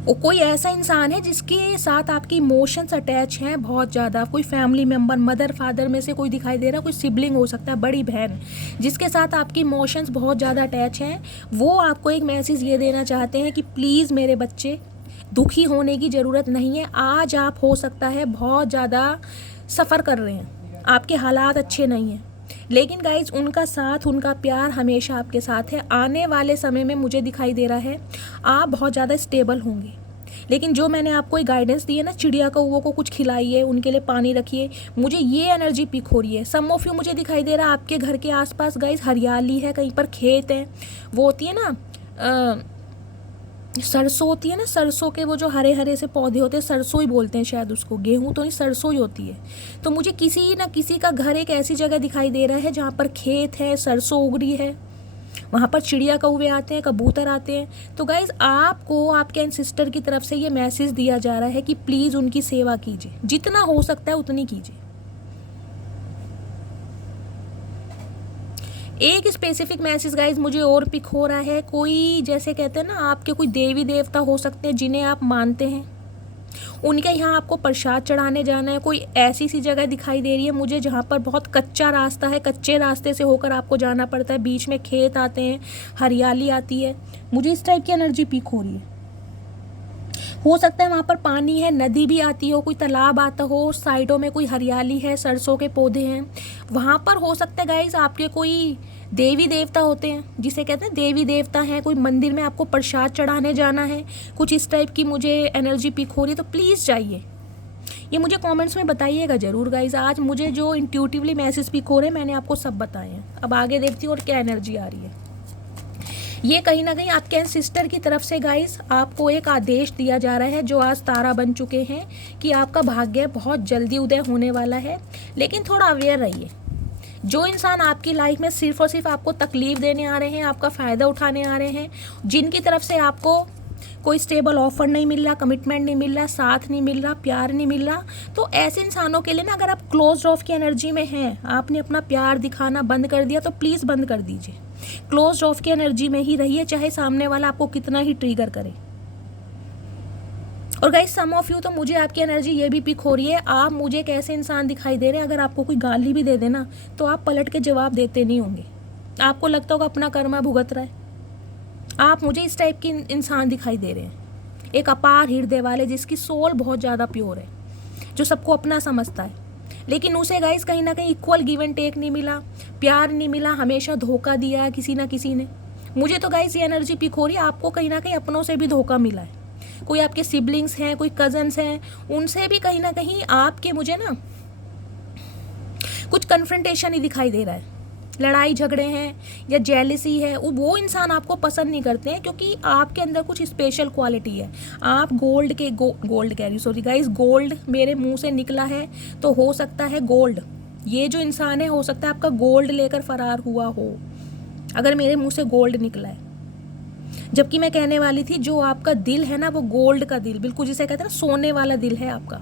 वो कोई ऐसा इंसान है जिसके साथ आपकी इमोशंस अटैच हैं बहुत ज़्यादा, कोई फैमिली मेम्बर, मदर फादर में से कोई दिखाई दे रहा है, कोई सिबलिंग हो सकता है, बड़ी बहन, जिसके साथ आपकी इमोशंस बहुत ज़्यादा अटैच हैं। वो आपको एक मैसेज ये देना चाहते हैं कि प्लीज़ मेरे बच्चे, दुखी होने की ज़रूरत नहीं है। आज आप हो सकता है बहुत ज़्यादा सफ़र कर रहे हैं, आपके हालात अच्छे नहीं हैं, लेकिन गाइज उनका साथ, उनका प्यार हमेशा आपके साथ है। आने वाले समय में मुझे दिखाई दे रहा है आप बहुत ज़्यादा स्टेबल होंगे। लेकिन जो मैंने आपको एक गाइडेंस दी है ना, चिड़िया कौवों को कुछ खिलाइए, उनके लिए पानी रखिए, मुझे ये एनर्जी पिक हो रही है। सम ऑफ यू मुझे दिखाई दे रहा है आपके घर के आसपास गाइज हरियाली है, कहीं पर खेत है, वो होती है ना सरसों होती है ना, सरसों के वो जो हरे हरे से पौधे होते हैं, सरसों ही बोलते हैं शायद उसको, गेहूं तो नहीं, सरसों ही होती है। तो मुझे किसी ना किसी का घर एक ऐसी जगह दिखाई दे रहा है जहाँ पर खेत है, सरसों उग रही है, वहाँ पर चिड़िया कौवे आते हैं, कबूतर आते हैं। तो गाइज़ आपको आपके एंसेस्टर की तरफ से ये मैसेज दिया जा रहा है कि प्लीज़ उनकी सेवा कीजिए, जितना हो सकता है उतनी कीजिए। एक स्पेसिफिक मैसेज गाइज मुझे और पिक हो रहा है, कोई जैसे कहते हैं ना, आपके कोई देवी देवता हो सकते हैं जिन्हें आप मानते हैं, उनके यहाँ आपको प्रसाद चढ़ाने जाना है। कोई ऐसी सी जगह दिखाई दे रही है मुझे जहाँ पर बहुत कच्चा रास्ता है, कच्चे रास्ते से होकर आपको जाना पड़ता है, बीच में खेत आते हैं, हरियाली आती है, मुझे इस टाइप की एनर्जी पिक हो रही है। हो सकता है वहाँ पर पानी है, नदी भी आती हो, कोई तालाब आता हो, साइडों में कोई हरियाली है, सरसों के पौधे हैं, वहाँ पर हो सकता है गाइज आपके कोई देवी देवता होते हैं, जिसे कहते हैं देवी देवता हैं, कोई मंदिर में आपको प्रसाद चढ़ाने जाना है, कुछ इस टाइप की मुझे एनर्जी पिक हो रही है। तो प्लीज़ जाइए, ये मुझे कमेंट्स में बताइएगा ज़रूर गाइज। आज मुझे जो इंट्यूटिवली मैसेज पिक हो रहे हैं मैंने आपको सब बताए हैं। अब आगे देखती हूँ और क्या एनर्जी आ रही है। ये कहीं ना कहीं आपके एंसेस्टर की तरफ से गाइस आपको एक आदेश दिया जा रहा है, जो आज तारा बन चुके हैं, कि आपका भाग्य बहुत जल्दी उदय होने वाला है। लेकिन थोड़ा अवेयर रहिए। जो इंसान आपकी लाइफ में सिर्फ और सिर्फ आपको तकलीफ देने आ रहे हैं, आपका फ़ायदा उठाने आ रहे हैं, जिनकी तरफ से आपको कोई स्टेबल ऑफर नहीं मिल रहा, कमिटमेंट नहीं मिल रहा, साथ नहीं मिल रहा, प्यार नहीं मिल रहा, तो ऐसे इंसानों के लिए ना, अगर आप क्लोज ऑफ की एनर्जी में हैं, आपने अपना प्यार दिखाना बंद कर दिया, तो प्लीज़ बंद कर दीजिए। क्लोज ऑफ की एनर्जी में ही रहिए, चाहे सामने वाला आपको कितना ही ट्रिगर करे। और गाइस सम ऑफ यू, तो मुझे आपकी एनर्जी ये भी पिक हो रही है, आप मुझे एक ऐसे इंसान दिखाई दे रहे हैं, अगर आपको कोई गाली भी दे देना तो आप पलट के जवाब देते नहीं होंगे, आपको लगता होगा अपना कर्मा भुगत रहा है। आप मुझे इस टाइप के इंसान दिखाई दे रहे हैं, एक अपार हृदय वाले, जिसकी सोल बहुत ज़्यादा प्योर है, जो सबको अपना समझता है, लेकिन उसे गाइस कहीं ना कहीं इक्वल गिव एंड टेक नहीं मिला, प्यार नहीं मिला, हमेशा धोखा दिया है किसी ना किसी ने। मुझे तो गाइस ये एनर्जी पिक हो रही है, आपको कहीं ना कहीं अपनों से भी धोखा मिला है, कोई आपके सिबलिंग्स हैं, कोई कजन्स हैं, उनसे भी कहीं ना कहीं आपके मुझे ना कुछ कन्फ्रंटेशन ही दिखाई दे रहा है, लड़ाई झगड़े हैं या जेलिसी है। वो इंसान आपको पसंद नहीं करते हैं, क्योंकि आपके अंदर कुछ स्पेशल क्वालिटी है। आप गोल्ड कह रही, सॉरी गाइस, गोल्ड मेरे मुंह से निकला है, तो हो सकता है गोल्ड, ये जो इंसान है हो सकता है आपका गोल्ड लेकर फरार हुआ हो, अगर मेरे मुंह से गोल्ड निकला है। जबकि मैं कहने वाली थी, जो आपका दिल है ना, वो गोल्ड का दिल, बिल्कुल जिसे कहते हैं ना, सोने वाला दिल है आपका।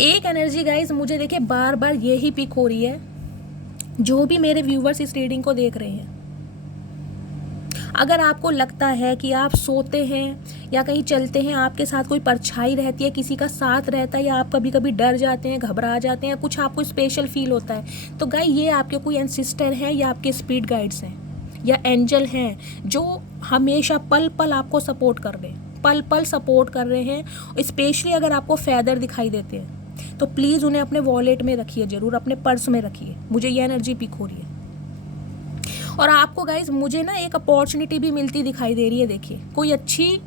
एक एनर्जी गाइस मुझे देखिए बार बार यही पिक हो रही है, जो भी मेरे व्यूवर्स इस रीडिंग को देख रहे हैं, अगर आपको लगता है कि आप सोते हैं या कहीं चलते हैं, आपके साथ कोई परछाई रहती है, किसी का साथ रहता है, या आप कभी कभी डर जाते हैं, घबरा जाते हैं, कुछ आपको स्पेशल फील होता है, तो गाइस ये आपके कोई एंसेस्टर हैं, या आपके स्पिरिट गाइड्स हैं, या एंजल हैं, जो हमेशा पल पल आपको सपोर्ट कर रहे हैं, पल पल सपोर्ट कर रहे हैं। स्पेशली अगर आपको फैदर दिखाई देते हैं तो प्लीज़ उन्हें अपने वॉलेट में रखिए, ज़रूर अपने पर्स में रखिए। मुझे ये एनर्जी पिक हो रही है। और आपको गाइज मुझे ना एक अपॉर्चुनिटी भी मिलती दिखाई दे रही है। देखिए कोई अच्छी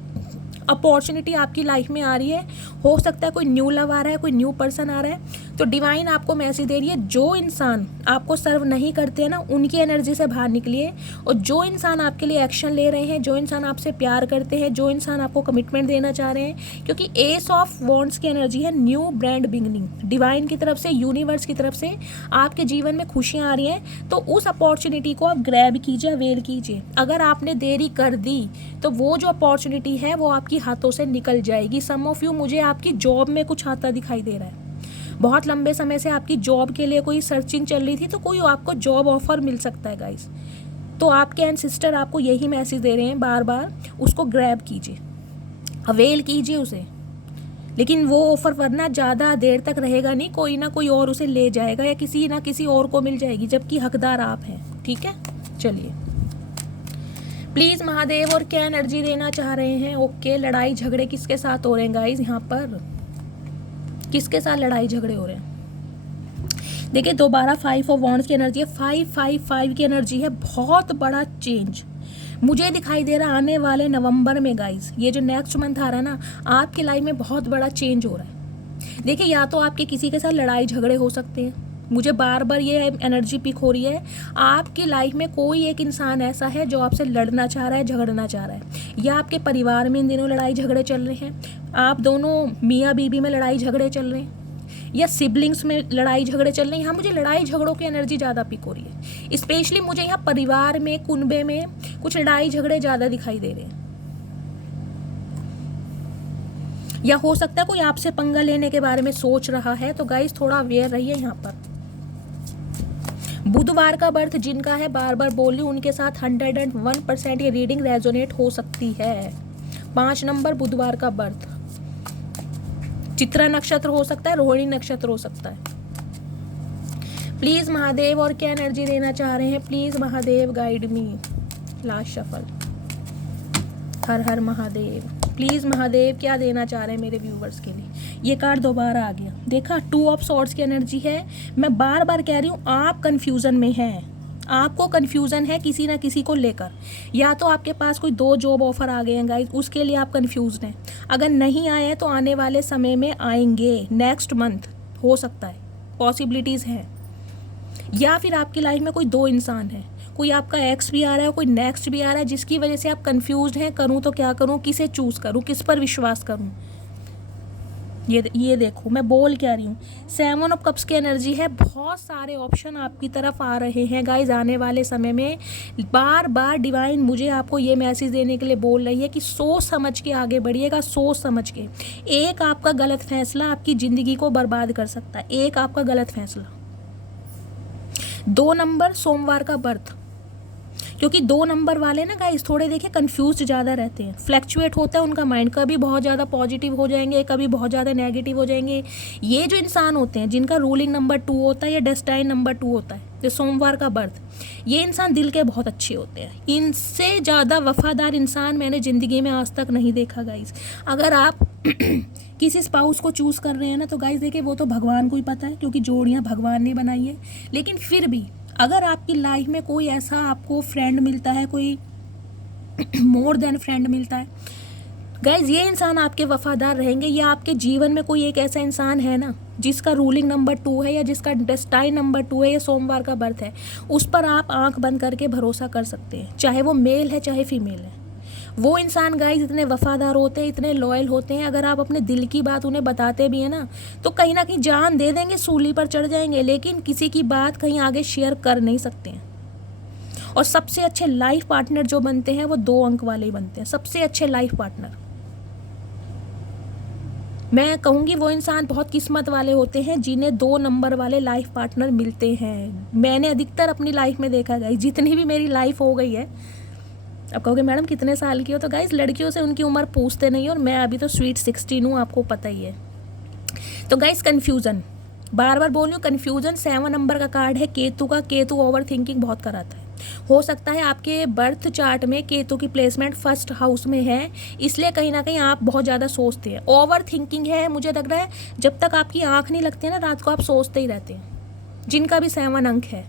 अपॉर्चुनिटी आपकी लाइफ में आ रही है, हो सकता है कोई न्यू लव आ रहा है, कोई न्यू पर्सन आ रहा है, तो डिवाइन आपको मैसेज दे रही है, जो इंसान आपको सर्व नहीं करते हैं ना, उनकी एनर्जी से बाहर निकलिए। और जो इंसान आपके लिए एक्शन ले रहे हैं, जो इंसान आपसे प्यार करते हैं, जो इंसान आपको कमिटमेंट देना चाह रहे हैं, क्योंकि एस ऑफ वॉन्ड्स की एनर्जी है न्यू ब्रांड बिगनिंग, डिवाइन की तरफ से, यूनिवर्स की तरफ से आपके जीवन में खुशियाँ आ रही हैं, तो उस अपॉर्चुनिटी को आप ग्रैब कीजिए, अवेल कीजिए। अगर आपने देरी कर दी तो वो जो अपॉर्चुनिटी है वो आपकी हाथों से निकल जाएगी। सम ऑफ यू, मुझे आपकी जॉब में कुछ आता दिखाई दे रहा है, बहुत लंबे समय से आपकी जॉब के लिए कोई सर्चिंग चल रही थी, तो कोई आपको जॉब ऑफर मिल सकता है गाइस। तो आपके एंसेस्टर आपको यही मैसेज दे रहे हैं बार बार, उसको ग्रैब कीजिए, अवेल कीजिए उसे। लेकिन वो ऑफर वरना ज़्यादा देर तक रहेगा नहीं, कोई ना कोई और उसे ले जाएगा या किसी ना किसी और को मिल जाएगी, जबकि हकदार आप हैं। ठीक है, चलिए प्लीज़ महादेव और क्या एनर्जी देना चाह रहे हैं। ओके, लड़ाई झगड़े किसके साथ हो रहे हैं गाइज, यहाँ पर किसके साथ लड़ाई झगड़े हो रहे हैं। देखिए दोबारा 5 ऑफ वॉन्ड्स की एनर्जी है, 555 की एनर्जी है। बहुत बड़ा चेंज मुझे दिखाई दे रहा आने वाले नवंबर में गाइज, ये जो नेक्स्ट मंथ आ रहा है ना, आपकी लाइफ में बहुत बड़ा चेंज हो रहा है। देखिए या तो आपके किसी के साथ लड़ाई झगड़े हो सकते हैं, मुझे बार बार ये एनर्जी पिक हो रही है। आपकी लाइफ में कोई एक इंसान ऐसा है जो आपसे लड़ना चाह रहा है, झगड़ना चाह रहा है, या आपके परिवार में इन दिनों लड़ाई झगड़े चल रहे हैं, आप दोनों मियाँ बीवी में लड़ाई झगड़े चल रहे हैं, या सिबलिंग्स में लड़ाई झगड़े चल रहे हैं। यहाँ मुझे लड़ाई झगड़ों की एनर्जी ज़्यादा पिक हो रही है। स्पेशली मुझे यहाँ परिवार में, कुनबे में कुछ लड़ाई झगड़े ज़्यादा दिखाई दे रहे हैं। या हो सकता है कोई आपसे पंगा लेने के बारे में सोच रहा है, तो गाइस थोड़ा अवेयर रहिए। यहाँ पर बुधवार का बर्थ जिनका है, बार बार बोल रही हूँ, उनके साथ 101% ये रीडिंग रेजोनेट हो सकती है। 5 नंबर बुधवार का बर्थ, चित्रा नक्षत्र हो सकता है, रोहिणी नक्षत्र हो सकता है। प्लीज महादेव और क्या एनर्जी देना चाह रहे हैं, please Mahadev guide me. Last shuffle, हर हर महादेव। प्लीज महादेव क्या देना चाह रहे हैं मेरे व्यूवर्स के लिए। ये कार्ड दोबारा आ गया, देखा 2 ऑफ सॉर्ड्स की एनर्जी है। मैं बार बार कह रही हूँ, आप कंफ्यूजन में हैं, आपको कंफ्यूजन है किसी ना किसी को लेकर। या तो आपके पास कोई 2 जॉब ऑफर आ गए हैं गाइस, उसके लिए आप कंफ्यूज्ड हैं। अगर नहीं आए हैं तो आने वाले समय में आएंगे, नेक्स्ट मंथ हो सकता है, पॉसिबिलिटीज़ हैं। या फिर आपकी लाइफ में कोई 2 इंसान है, कोई आपका एक्स भी आ रहा है, कोई नेक्स्ट भी आ रहा है, जिसकी वजह से आप कंफ्यूज्ड हैं, करूँ तो क्या करूँ, किसे चूज़ करूँ, किस पर विश्वास करूँ। ये देखो मैं बोल क्या रही हूँ, 7 ऑफ कप्स की एनर्जी है। बहुत सारे ऑप्शन आपकी तरफ आ रहे हैं गाइज आने वाले समय में। बार बार डिवाइन मुझे आपको ये मैसेज देने के लिए बोल रही है कि सोच समझ के आगे बढ़िएगा, सोच समझ के। एक आपका गलत फैसला आपकी ज़िंदगी को बर्बाद कर सकता है, एक आपका गलत फैसला। 2 नंबर सोमवार का बर्थ, क्योंकि 2 नंबर वाले ना गाइस थोड़े देखिए कंफ्यूज ज़्यादा रहते हैं, फ्लैक्चुएट होता है उनका माइंड, कभी बहुत ज़्यादा पॉजिटिव हो जाएंगे, कभी बहुत ज़्यादा नेगेटिव हो जाएंगे। ये जो इंसान होते हैं जिनका रूलिंग नंबर 2 होता है या डेस्टाइन नंबर 2 होता है, जो सोमवार का बर्थ, ये इंसान दिल के बहुत अच्छे होते हैं। इनसे ज़्यादा वफादार इंसान मैंने ज़िंदगी में आज तक नहीं देखा गाइस। अगर आप किसी स्पाउस को चूज़ कर रहे हैं ना, तो गाइस देखिए वो तो भगवान को ही पता है, क्योंकि जोड़ियाँ भगवान ने बनाई है। लेकिन फिर भी अगर आपकी लाइफ में कोई ऐसा आपको फ्रेंड मिलता है, कोई मोर देन फ्रेंड मिलता है गाइज, ये इंसान आपके वफादार रहेंगे। या आपके जीवन में कोई एक ऐसा इंसान है ना जिसका रूलिंग नंबर 2 है, या जिसका डेस्टाइन नंबर 2 है, या सोमवार का बर्थ है, उस पर आप आंख बंद करके भरोसा कर सकते हैं, चाहे वो मेल है चाहे फीमेल है। वो इंसान गाइज इतने वफादार होते हैं, इतने लॉयल होते हैं, अगर आप अपने दिल की बात उन्हें बताते भी हैं ना, तो कहीं ना कहीं जान दे देंगे, सूली पर चढ़ जाएंगे, लेकिन किसी की बात कहीं आगे शेयर कर नहीं सकते हैं। और सबसे अच्छे लाइफ पार्टनर जो बनते हैं वो 2 अंक वाले ही बनते हैं, सबसे अच्छे लाइफ पार्टनर। मैं कहूँगी वो इंसान बहुत किस्मत वाले होते हैं जिन्हें 2 नंबर वाले लाइफ पार्टनर मिलते हैं। मैंने अधिकतर अपनी लाइफ में देखा गाइस, जितनी भी मेरी लाइफ हो गई है। अब कहोगे मैडम कितने साल की हो, तो गाइस लड़कियों से उनकी उम्र पूछते नहीं, और मैं अभी तो स्वीट 16 हूँ, आपको पता ही है। तो गाइस कन्फ्यूज़न, बार बार बोल रही हूँ, कन्फ्यूज़न 7 नंबर का कार्ड है केतु का। केतु ओवर थिंकिंग बहुत कराता है। हो सकता है आपके बर्थ चार्ट में केतु की प्लेसमेंट 1st हाउस में है, इसलिए कहीं ना कहीं आप बहुत ज़्यादा सोचते हैं, ओवर थिंकिंग है। मुझे लग रहा है जब तक आपकी आँख नहीं लगती है ना रात को, आप सोचते ही रहते हैं, जिनका भी 7 अंक है।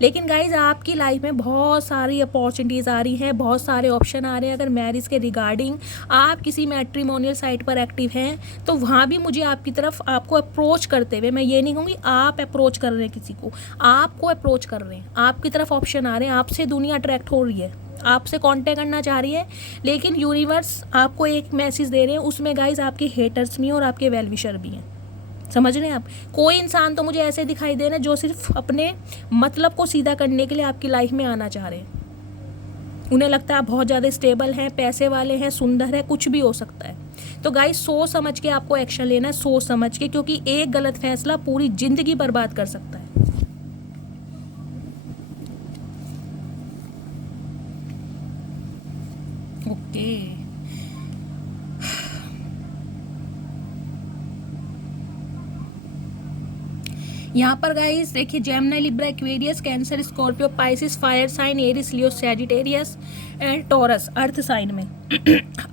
लेकिन गाइज आपकी लाइफ में बहुत सारी अपॉर्चुनिटीज़ आ रही हैं, बहुत सारे ऑप्शन आ रहे हैं। अगर मैरिज के रिगार्डिंग आप किसी मैट्रिमोनियल साइट पर एक्टिव हैं, तो वहाँ भी मुझे आपकी तरफ आपको अप्रोच करते हुए, मैं ये नहीं कहूँगी आप अप्रोच कर रहे हैं किसी को, आपको अप्रोच कर रहे हैं, आपकी तरफ ऑप्शन आ रहे हैं, आपसे दुनिया अट्रैक्ट हो रही है, आपसे कांटेक्ट करना चाह रही है। लेकिन यूनिवर्स आपको एक मैसेज दे रहे हैं, उसमें गाइज आपके हेटर्स भी हैं और आपके वेल विशर भी हैं। समझ रहे हैं आप। कोई इंसान तो मुझे ऐसे दिखाई दे रहे हैं जो सिर्फ अपने मतलब को सीधा करने के लिए आपकी लाइफ में आना चाह रहे हैं। उन्हें लगता है आप बहुत ज़्यादा स्टेबल हैं, पैसे वाले हैं, सुंदर है, कुछ भी हो सकता है। तो गाइस सोच समझ के आपको एक्शन लेना है, सोच समझ के, क्योंकि एक गलत फैसला पूरी ज़िंदगी बर्बाद कर सकता है। ओके, यहाँ पर गाइस देखिए, Gemini, Libra, Aquarius, Cancer, Scorpio, Pisces, fire sign, Aries, Leo, Sagittarius and Taurus earth sign में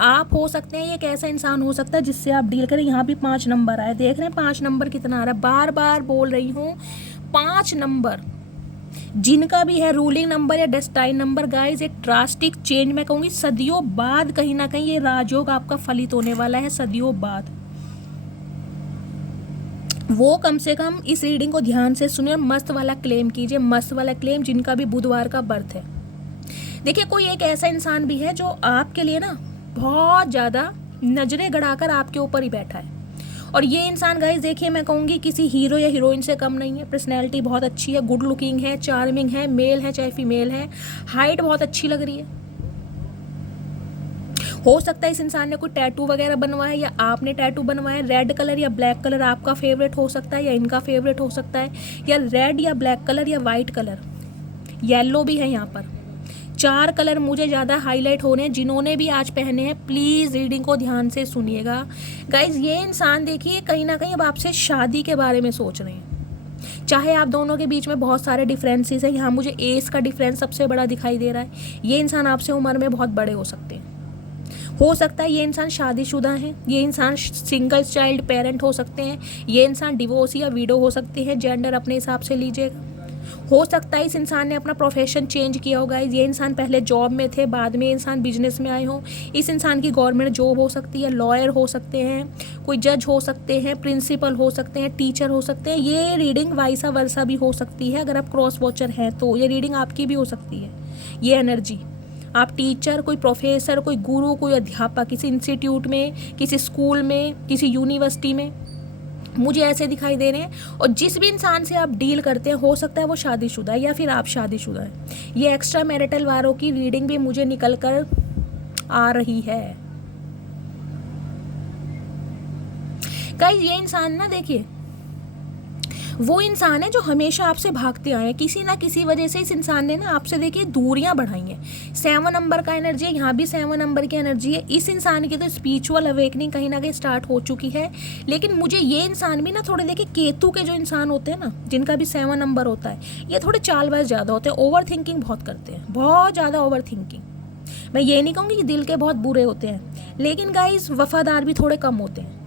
आप हो सकते हैं। ये एक ऐसा इंसान हो सकता है जिससे आप डील करें। यहाँ भी 5 नंबर आए, देख रहे हैं 5 नंबर कितना आ रहा है। बार बार बोल रही हूँ, 5 नंबर जिनका भी है रूलिंग नंबर या डेस्टाइन नंबर, गाइस एक ड्रास्टिक चेंज, मैं कहूँगी सदियों बाद कहीं ना कहीं ये राजयोग आपका फलित होने वाला है, सदियों बाद। वो कम से कम इस रीडिंग को ध्यान से सुनिए, मस्त वाला क्लेम कीजिए, मस्त वाला क्लेम जिनका भी बुधवार का बर्थ है। देखिए, कोई एक ऐसा इंसान भी है जो आपके लिए ना बहुत ज़्यादा नजरें गड़ाकर आपके ऊपर ही बैठा है। और ये इंसान गाइस देखिए, मैं कहूँगी किसी हीरो या हीरोइन से कम नहीं है। पर्सनैलिटी बहुत अच्छी है, गुड लुकिंग है, चार्मिंग है, मेल है चाहे फीमेल है, हाइट बहुत अच्छी लग रही है। हो सकता है इस इंसान ने कोई टैटू वगैरह बनवाया या आपने टैटू बनवाया। रेड कलर या ब्लैक कलर आपका फेवरेट हो सकता है या इनका फेवरेट हो सकता है, या रेड या ब्लैक कलर या वाइट कलर, येलो भी है यहाँ पर। 4 कलर मुझे ज़्यादा हाईलाइट हो रहे हैं। जिन्होंने भी आज पहने हैं प्लीज़ रीडिंग को ध्यान से सुनिएगा गाइज। ये इंसान देखिए कहीं ना कहीं अब आपसे शादी के बारे में सोच रहे हैं। चाहे आप दोनों के बीच में बहुत सारे डिफरेंसेस हैं, यहाँ मुझे एज का डिफरेंस सबसे बड़ा दिखाई दे रहा है। ये इंसान आपसे उम्र में बहुत बड़े हो सकते हैं। हो सकता है ये इंसान शादीशुदा है, ये इंसान सिंगल चाइल्ड पेरेंट हो सकते हैं, ये इंसान डिवोर्स या विडो हो सकते हैं, जेंडर अपने हिसाब से लीजिएगा। हो सकता है इस इंसान ने अपना प्रोफेशन चेंज किया होगा। ये इंसान पहले जॉब में थे, बाद में इंसान बिजनेस में आए हों। इस इंसान की गवर्नमेंट जॉब हो सकती है, लॉयर हो सकते हैं, कोई जज हो सकते हैं, प्रिंसिपल हो सकते हैं, टीचर हो सकते हैं। ये रीडिंग वाइसा वर्सा भी हो सकती है। अगर आप क्रॉस वॉचर हैं तो ये रीडिंग आपकी भी हो सकती है। ये एनर्जी आप टीचर, कोई प्रोफेसर, कोई गुरु, कोई अध्यापक, किसी इंस्टीट्यूट में, किसी स्कूल में, किसी यूनिवर्सिटी में, मुझे ऐसे दिखाई दे रहे हैं। और जिस भी इंसान से आप डील करते हैं हो सकता है वो शादीशुदा है या फिर आप शादीशुदा हैं। ये एक्स्ट्रा मैरिटल वारों की रीडिंग भी मुझे निकल कर आ रही है। गाइस ये इंसान ना देखिए, वो इंसान है जो हमेशा आपसे भागते आए हैं। किसी ना किसी वजह से इस इंसान ने ना आपसे देखिए दूरियां बढ़ाई हैं। 7 नंबर का एनर्जी है, यहाँ भी 7 नंबर की एनर्जी है। इस इंसान की तो स्पिरिचुअल अवेकनिंग कहीं ना कहीं स्टार्ट हो चुकी है। लेकिन मुझे ये इंसान भी ना थोड़े देखिए, केतु के जो इंसान होते हैं ना, जिनका भी 7 नंबर होता है, ये थोड़े चालबाज ज़्यादा होते हैं, ओवर थिंकिंग बहुत करते हैं, बहुत ज़्यादा ओवर थिंकिंग। मैं ये नहीं कहूँगी कि दिल के बहुत बुरे होते हैं, लेकिन गाइस वफादार भी थोड़े कम होते हैं।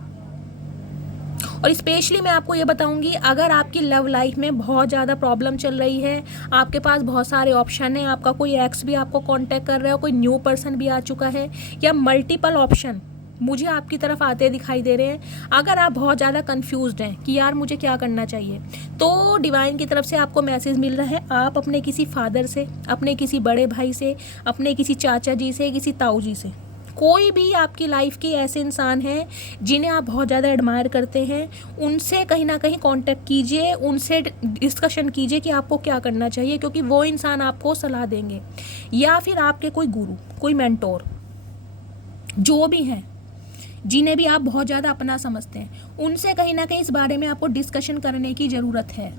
और स्पेशली मैं आपको ये बताऊंगी, अगर आपकी लव लाइफ में बहुत ज़्यादा प्रॉब्लम चल रही है, आपके पास बहुत सारे ऑप्शन हैं, आपका कोई एक्स भी आपको कांटेक्ट कर रहा है, कोई न्यू पर्सन भी आ चुका है, या मल्टीपल ऑप्शन मुझे आपकी तरफ आते दिखाई दे रहे हैं। अगर आप बहुत ज़्यादा कंफ्यूज्ड हैं कि यार मुझे क्या करना चाहिए, तो डिवाइन की तरफ से आपको मैसेज मिल रहा है, आप अपने किसी फादर से, अपने किसी बड़े भाई से, अपने किसी चाचा जी से, किसी ताऊ जी से, कोई भी आपकी लाइफ के ऐसे इंसान हैं जिन्हें आप बहुत ज़्यादा एडमायर करते हैं, उनसे कहीं ना कहीं कांटेक्ट कीजिए, उनसे डिस्कशन कीजिए कि आपको क्या करना चाहिए, क्योंकि वो इंसान आपको सलाह देंगे। या फिर आपके कोई गुरु, कोई मेंटोर, जो भी हैं, जिन्हें भी आप बहुत ज़्यादा अपना समझते हैं, उनसे कहीं ना कहीं इस बारे में आपको डिस्कशन करने की ज़रूरत है।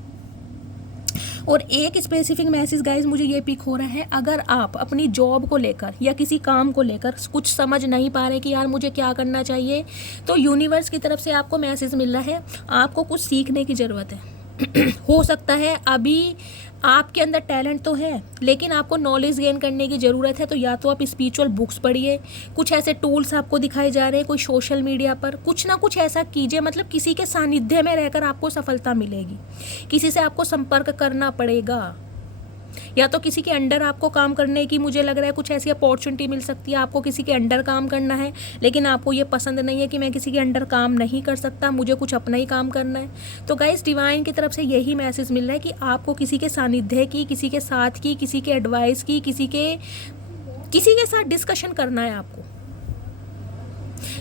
और एक स्पेसिफिक मैसेज गाइज मुझे ये पिक हो रहा है, अगर आप अपनी जॉब को लेकर या किसी काम को लेकर कुछ समझ नहीं पा रहे कि यार मुझे क्या करना चाहिए, तो यूनिवर्स की तरफ से आपको मैसेज मिल रहा है, आपको कुछ सीखने की ज़रूरत है। हो सकता है अभी आपके अंदर टैलेंट तो है, लेकिन आपको नॉलेज गेन करने की ज़रूरत है। तो या तो आप स्पिरिचुअल बुक्स पढ़िए, कुछ ऐसे टूल्स आपको दिखाए जा रहे हैं, कोई सोशल मीडिया पर कुछ ना कुछ ऐसा कीजिए, मतलब किसी के सानिध्य में रहकर आपको सफलता मिलेगी। किसी से आपको संपर्क करना पड़ेगा, या तो किसी के अंडर आपको काम करने की मुझे लग रहा है कुछ ऐसी अपॉर्चुनिटी मिल सकती है। आपको किसी के अंडर काम करना है, लेकिन आपको ये पसंद नहीं है कि मैं किसी के अंडर काम नहीं कर सकता, मुझे कुछ अपना ही काम करना है। तो गाइस डिवाइन की तरफ से यही मैसेज मिल रहा है कि आपको किसी के सानिध्य की, किसी के साथ की, किसी के एडवाइस की, किसी के साथ डिस्कशन करना है आपको।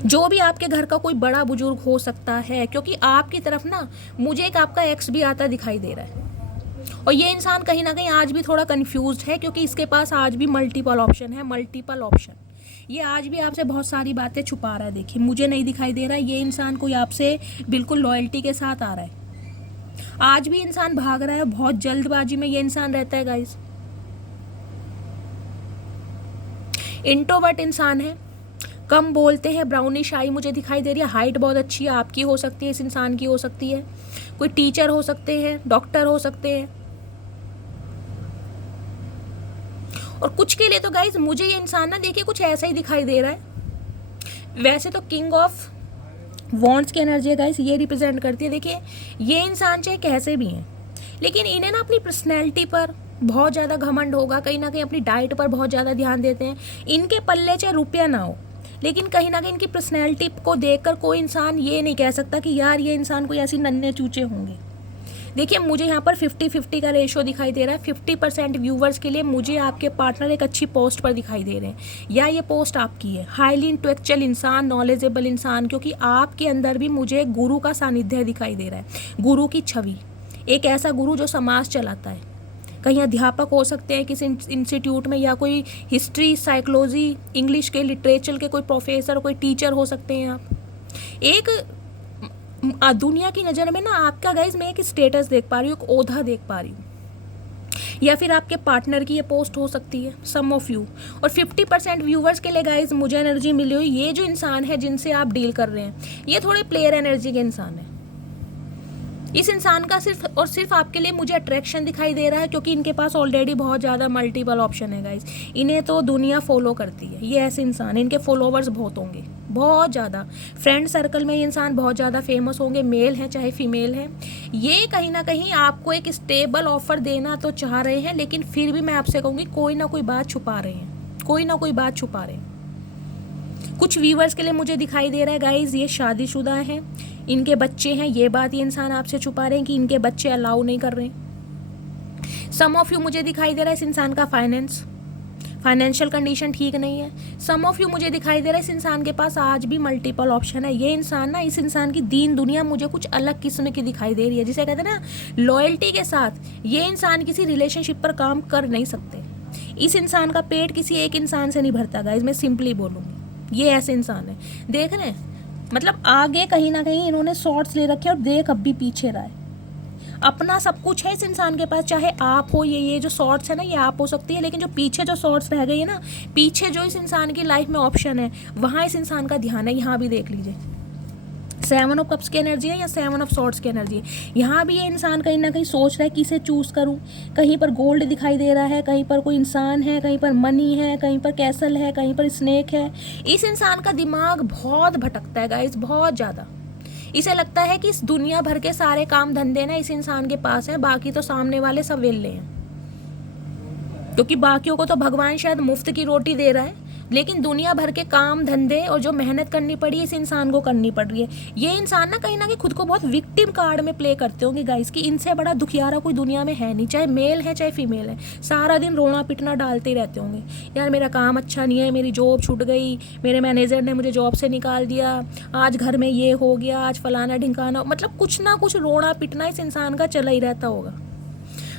जो भी आपके घर का कोई बड़ा बुजुर्ग हो सकता है, क्योंकि आपकी तरफ ना मुझे एक आपका एक्स भी आता दिखाई दे रहा है। और ये इंसान कहीं ना कहीं आज भी थोड़ा कंफ्यूज्ड है, क्योंकि इसके पास आज भी मल्टीपल ऑप्शन है, मल्टीपल ऑप्शन। ये आज भी आपसे बहुत सारी बातें छुपा रहा है। देखिए मुझे नहीं दिखाई दे रहा है ये इंसान कोई आपसे बिल्कुल लॉयल्टी के साथ आ रहा है। आज भी इंसान भाग रहा है, बहुत जल्दबाजी में ये इंसान रहता है गाइस। इंट्रोवर्ट इंसान है, कम बोलते हैं, ब्राउनिश आई मुझे दिखाई दे रही है। हाइट बहुत अच्छी है, आपकी हो सकती है, इस इंसान की हो सकती है। कोई टीचर हो सकते हैं, डॉक्टर हो सकते हैं। और कुछ के लिए तो गाइज मुझे ये इंसान ना देखिए कुछ ऐसा ही दिखाई दे रहा है। वैसे तो किंग ऑफ वॉन्ड्स की एनर्जी है गाइज, ये रिप्रेजेंट करती है। देखिए ये इंसान चाहे कैसे भी हैं, लेकिन इन्हें ना अपनी पर्सनैलिटी पर बहुत ज़्यादा घमंड होगा, कहीं ना कहीं अपनी डाइट पर बहुत ज़्यादा ध्यान देते हैं। इनके पल्ले चाहे रुपया ना हो, लेकिन कहीं ना कहीं इनकी पर्सनैलिटी को देखकर कोई इंसान ये नहीं कह सकता कि यार ये इंसान कोई ऐसी नन्हे चूचे होंगे। देखिए मुझे यहाँ पर 50-50 का रेशो दिखाई दे रहा है। 50% व्यूवर्स के लिए मुझे आपके पार्टनर एक अच्छी पोस्ट पर दिखाई दे रहे हैं, या ये पोस्ट आपकी है। हाईली इंटेलेक्चुअल इंसान, नॉलेजेबल इंसान, क्योंकि आपके अंदर भी मुझे गुरु का सानिध्य दिखाई दे रहा है, गुरु की छवि। एक ऐसा गुरु जो समाज चलाता है, कहीं अध्यापक हो सकते हैं किसी इंस्टीट्यूट में, या कोई हिस्ट्री, साइकोलॉजी, इंग्लिश के, लिटरेचर के कोई प्रोफेसर, कोई टीचर हो सकते हैं आप। एक दुनिया की नज़र में ना आपका गाइज मैं एक स्टेटस देख पा रही हूँ, एक ओहदा देख पा रही हूँ, या फिर आपके पार्टनर की ये पोस्ट हो सकती है, सम ऑफ यू। और 50% व्यूवर्स के लिए गाइज मुझे एनर्जी मिली हुई, ये जो इंसान है जिनसे आप डील कर रहे हैं, ये थोड़े प्लेयर एनर्जी के इंसान है। इस इंसान का सिर्फ और सिर्फ आपके लिए मुझे अट्रैक्शन दिखाई दे रहा है, क्योंकि इनके पास ऑलरेडी बहुत ज़्यादा मल्टीपल ऑप्शन है गाइज। इन्हें तो दुनिया फॉलो करती है, ये ऐसे इंसान, इनके फॉलोवर्स बहुत होंगे, बहुत ज़्यादा। फ्रेंड सर्कल में ये इंसान बहुत ज़्यादा फेमस होंगे, मेल हैं चाहे फीमेल हैं। ये कहीं ना कहीं आपको एक स्टेबल ऑफर देना तो चाह रहे हैं, लेकिन फिर भी मैं आपसे कहूँगी कोई ना कोई बात छुपा रहे हैं, कोई ना कोई बात छुपा रहे हैं। कुछ व्यूवर्स के लिए मुझे दिखाई दे रहा है गाइज ये शादीशुदा हैं, इनके बच्चे हैं, ये बात ये इंसान आपसे छुपा रहे हैं कि इनके बच्चे अलाउ नहीं कर रहे हैं। सम ऑफ यू मुझे दिखाई दे रहा है इस इंसान का फाइनेंशियल कंडीशन ठीक नहीं है। सम ऑफ यू मुझे दिखाई दे रहा है इस इंसान के पास आज भी मल्टीपल ऑप्शन है। ये इंसान ना, इस इंसान की दीन दुनिया मुझे कुछ अलग किस्म की दिखाई दे रही है, जिसे कहते हैं ना लॉयल्टी के साथ ये इंसान किसी रिलेशनशिप पर काम कर नहीं सकते। इस इंसान का पेट किसी एक इंसान से नहीं भरता गाइज, मैं सिंपली बोलूँगी, ये ऐसे इंसान है। देख रहे हैं, मतलब आगे कहीं ना कहीं इन्होंने शॉर्ट्स ले रखे और देख अब भी पीछे रहा है। अपना सब कुछ है इस इंसान के पास, चाहे आप हो, ये जो शॉर्ट्स है ना ये आप हो सकती है, लेकिन जो पीछे जो शॉर्ट्स रह गई है ना, पीछे जो इस इंसान की लाइफ में ऑप्शन है, वहाँ इस इंसान का ध्यान है। यहाँ भी देख लीजिए 7 ऑफ कप्स की एनर्जी है या 7 ऑफ सॉर्ड्स की एनर्जी है। यहाँ भी ये इंसान कहीं ना कहीं सोच रहा है किसे चूज़ करूँ। कहीं पर गोल्ड दिखाई दे रहा है, कहीं पर कोई इंसान है, कहीं पर मनी है, कहीं पर कैसल है, कहीं पर स्नेक है। इस इंसान का दिमाग बहुत भटकता है गाइस, बहुत ज़्यादा। इसे लगता है कि इस दुनिया भर के सारे काम धंधे ना इस इंसान के पास हैं, बाकी तो सामने वाले सब वेल्ले हैं, क्योंकि बाकियों को तो भगवान शायद मुफ्त की रोटी दे रहा है, लेकिन दुनिया भर के काम धंधे और जो मेहनत करनी पड़ी इस इंसान को करनी पड़ रही है। ये इंसान ना कहीं ना कहीं खुद को बहुत विक्टिम कार्ड में प्ले करते होंगे गाइस, कि इनसे बड़ा दुखियारा कोई दुनिया में है नहीं, चाहे मेल है चाहे फीमेल है। सारा दिन रोना पिटना डालते ही रहते होंगे, यार मेरा काम अच्छा नहीं है, मेरी जॉब छूट गई, मेरे मैनेजर ने मुझे जॉब से निकाल दिया, आज घर में ये हो गया, आज फलाना ढिंकाना, मतलब कुछ ना कुछ रोना पिटना इस इंसान का चला ही रहता होगा।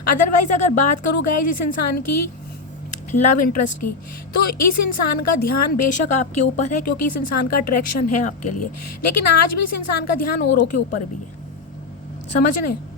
अदरवाइज अगर बात करूँ गाइस इस इंसान की लव इंटरेस्ट की, तो इस इंसान का ध्यान बेशक आपके ऊपर है, क्योंकि इस इंसान का अट्रैक्शन है आपके लिए, लेकिन आज भी इस इंसान का ध्यान औरों के ऊपर भी है। समझ रहे हैं?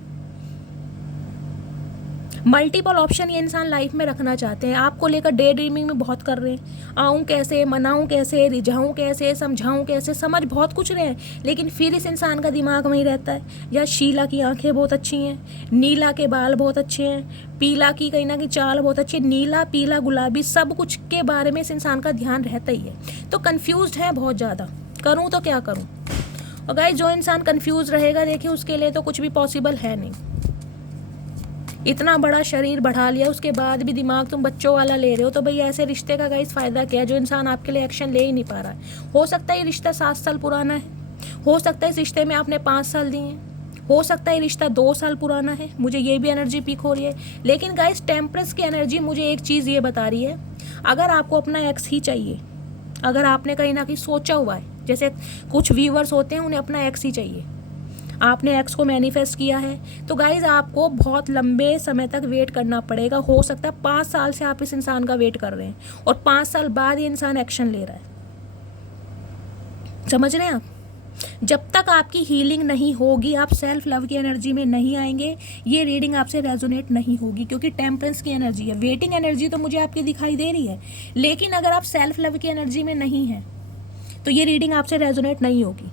मल्टीपल ऑप्शन ये इंसान लाइफ में रखना चाहते हैं, आपको लेकर डे ड्रीमिंग में बहुत कर रहे हैं। आऊँ कैसे, मनाऊँ कैसे, रिझाऊँ कैसे, समझाऊँ कैसे, समझ बहुत कुछ रहे हैं, लेकिन फिर इस इंसान का दिमाग वहीं रहता है, या शीला की आंखें बहुत अच्छी हैं, नीला के बाल बहुत अच्छे हैं, पीला की कहीं ना कहीं चाल बहुत अच्छी है, नीला पीला गुलाबी सब कुछ के बारे में इस इंसान का ध्यान रहता ही है। तो कन्फ्यूज्ड है बहुत ज़्यादा, करूँ तो क्या करूँ। और गाइस जो इंसान कन्फ्यूज रहेगा देखिए उसके लिए तो कुछ भी पॉसिबल है नहीं। इतना बड़ा शरीर बढ़ा लिया उसके बाद भी दिमाग तुम बच्चों वाला ले रहे हो, तो भाई ऐसे रिश्ते का गाइस फ़ायदा क्या है, जो इंसान आपके लिए एक्शन ले ही नहीं पा रहा है। हो सकता है ये रिश्ता 7 साल पुराना है, हो सकता है इस रिश्ते में आपने 5 साल दिए हैं, हो सकता है ये रिश्ता 2 साल पुराना है, मुझे ये भी एनर्जी पिक हो रही है। लेकिन गाइस टेम्परेंस की एनर्जी मुझे एक चीज़ ये बता रही है, अगर आपको अपना एक्स ही चाहिए, अगर आपने कहीं ना कहीं सोचा हुआ है, जैसे कुछ व्यूवर्स होते हैं उन्हें अपना एक्स ही चाहिए, आपने एक्स को मैनिफेस्ट किया है, तो गाइज आपको बहुत लंबे समय तक वेट करना पड़ेगा। हो सकता है 5 साल से आप इस इंसान का वेट कर रहे हैं और 5 साल बाद ये इंसान एक्शन ले रहा है। समझ रहे हैं आप? जब तक आपकी हीलिंग नहीं होगी, आप सेल्फ लव की एनर्जी में नहीं आएंगे, ये रीडिंग आपसे रेजोनेट नहीं होगी, क्योंकि टेम्परेंस की एनर्जी है। वेटिंग एनर्जी तो मुझे आपकी दिखाई दे रही है, लेकिन अगर आप सेल्फ लव की एनर्जी में नहीं हैं तो ये रीडिंग आपसे रेजोनेट नहीं होगी।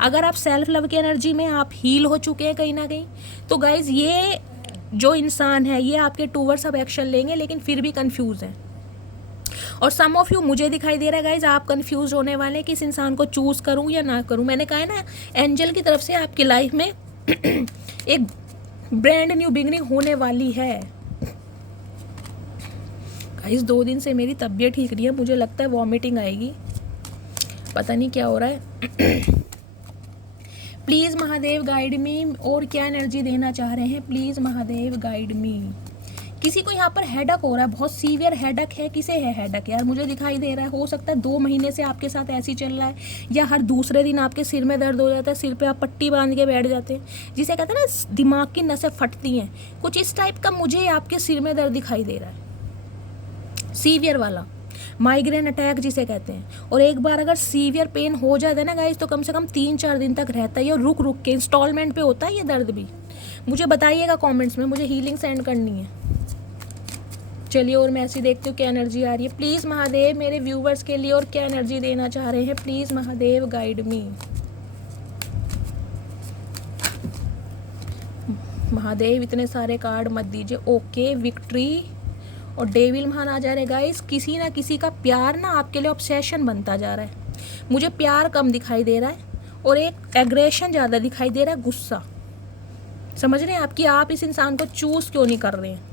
अगर आप सेल्फ लव की एनर्जी में आप हील हो चुके हैं कहीं ना कहीं, तो गाइज ये जो इंसान है ये आपके टूवर्ड्स अब एक्शन लेंगे, लेकिन फिर भी कंफ्यूज है। और सम ऑफ यू, मुझे दिखाई दे रहा है गाइज, आप कंफ्यूज होने वाले हैं कि इस इंसान को चूज करूं या ना करूं। मैंने कहा है ना, एंजल की तरफ से आपकी लाइफ में एक ब्रांड न्यू बिगनिंग होने वाली है। गाइज 2 दिन से मेरी तबीयत ठीक नहीं है, मुझे लगता है वॉमिटिंग आएगी, पता नहीं क्या हो रहा है। प्लीज़ महादेव गाइड मी, और क्या एनर्जी देना चाह रहे हैं, प्लीज़ महादेव गाइड मी। किसी को यहाँ पर हेडक हो रहा है, बहुत सीवियर हेडक है। किसे है हेडक यार, मुझे दिखाई दे रहा है। हो सकता है 2 महीने से आपके साथ ऐसे ही चल रहा है, या हर दूसरे दिन आपके सिर में दर्द हो जाता है, सिर पे आप पट्टी बांध के बैठ जाते हैं, जिसे कहते हैं ना दिमाग की नसें फटती हैं, कुछ इस टाइप का मुझे आपके सिर में दर्द दिखाई दे रहा है, सीवियर वाला माइग्रेन अटैक जिसे कहते हैं। और एक बार अगर सीवियर पेन हो जाता है ना गाइस, तो कम से कम 3-4 दिन तक रहता है, और रुक रुक के इंस्टॉलमेंट पे होता है ये दर्द भी। मुझे बताइएगा कमेंट्स में, मुझे हीलिंग सेंड करनी है। चलिए और मैं ऐसी देखती हूँ क्या एनर्जी आ रही है। प्लीज़ महादेव मेरे व्यूवर्स के लिए और क्या एनर्जी देना चाह रहे हैं, प्लीज़ महादेव गाइड मी। महादेव इतने सारे कार्ड मत दीजिए। ओके, विक्ट्री और डेविल महान आ जा रहे गाइस। किसी ना किसी का प्यार ना आपके लिए ऑब्सेशन बनता जा रहा है। मुझे प्यार कम दिखाई दे रहा है, और एक एग्रेशन ज़्यादा दिखाई दे रहा है, गुस्सा। समझ रहे हैं आपकी, आप इस इंसान को चूज़ क्यों नहीं कर रहे हैं।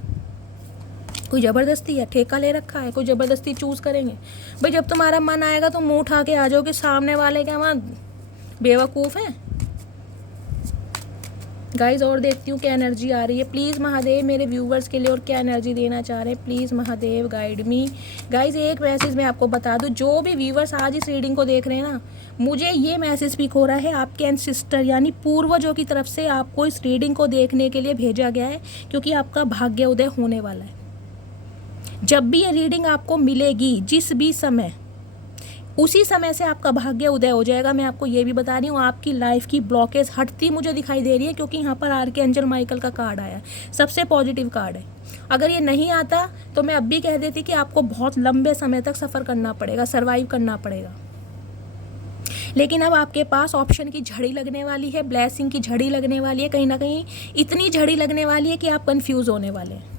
कोई ज़बरदस्ती है, ठेका ले रखा है, कोई ज़बरदस्ती चूज़ करेंगे। भाई जब तुम्हारा मन आएगा तो मुंह उठा के आ जाओ कि सामने वाले क्या वहाँ बेवकूफ़ हैं। गाइज और देखती हूँ क्या एनर्जी आ रही है। प्लीज़ महादेव मेरे व्यूवर्स के लिए और क्या एनर्जी देना चाह रहे हैं, please Mahadev guide me. Guys एक मैसेज मैं आपको बता दूँ, जो भी व्यूवर्स आज इस रीडिंग को देख रहे हैं ना, मुझे ये मैसेज स्पीक हो रहा है, आपके एंसेस्टर यानी पूर्वजों की तरफ से आपको इस रीडिंग को देखने के लिए भेजा गया है, क्योंकि आपका भाग्य उदय होने वाला है। जब भी ये रीडिंग आपको मिलेगी, जिस भी समय, उसी समय से आपका भाग्य उदय हो जाएगा। मैं आपको ये भी बता रही हूँ, आपकी लाइफ की ब्लॉकेज हटती मुझे दिखाई दे रही है, क्योंकि यहाँ पर आर्कएंजल माइकल का कार्ड आया, सबसे पॉजिटिव कार्ड है। अगर ये नहीं आता तो मैं अब भी कह देती कि आपको बहुत लंबे समय तक सफ़र करना पड़ेगा, सर्वाइव करना पड़ेगा। लेकिन अब आपके पास ऑप्शन की झड़ी लगने वाली है, ब्लेसिंग की झड़ी लगने वाली है, कहीं ना कहीं इतनी झड़ी लगने वाली है कि आप कन्फ्यूज़ होने वाले हैं।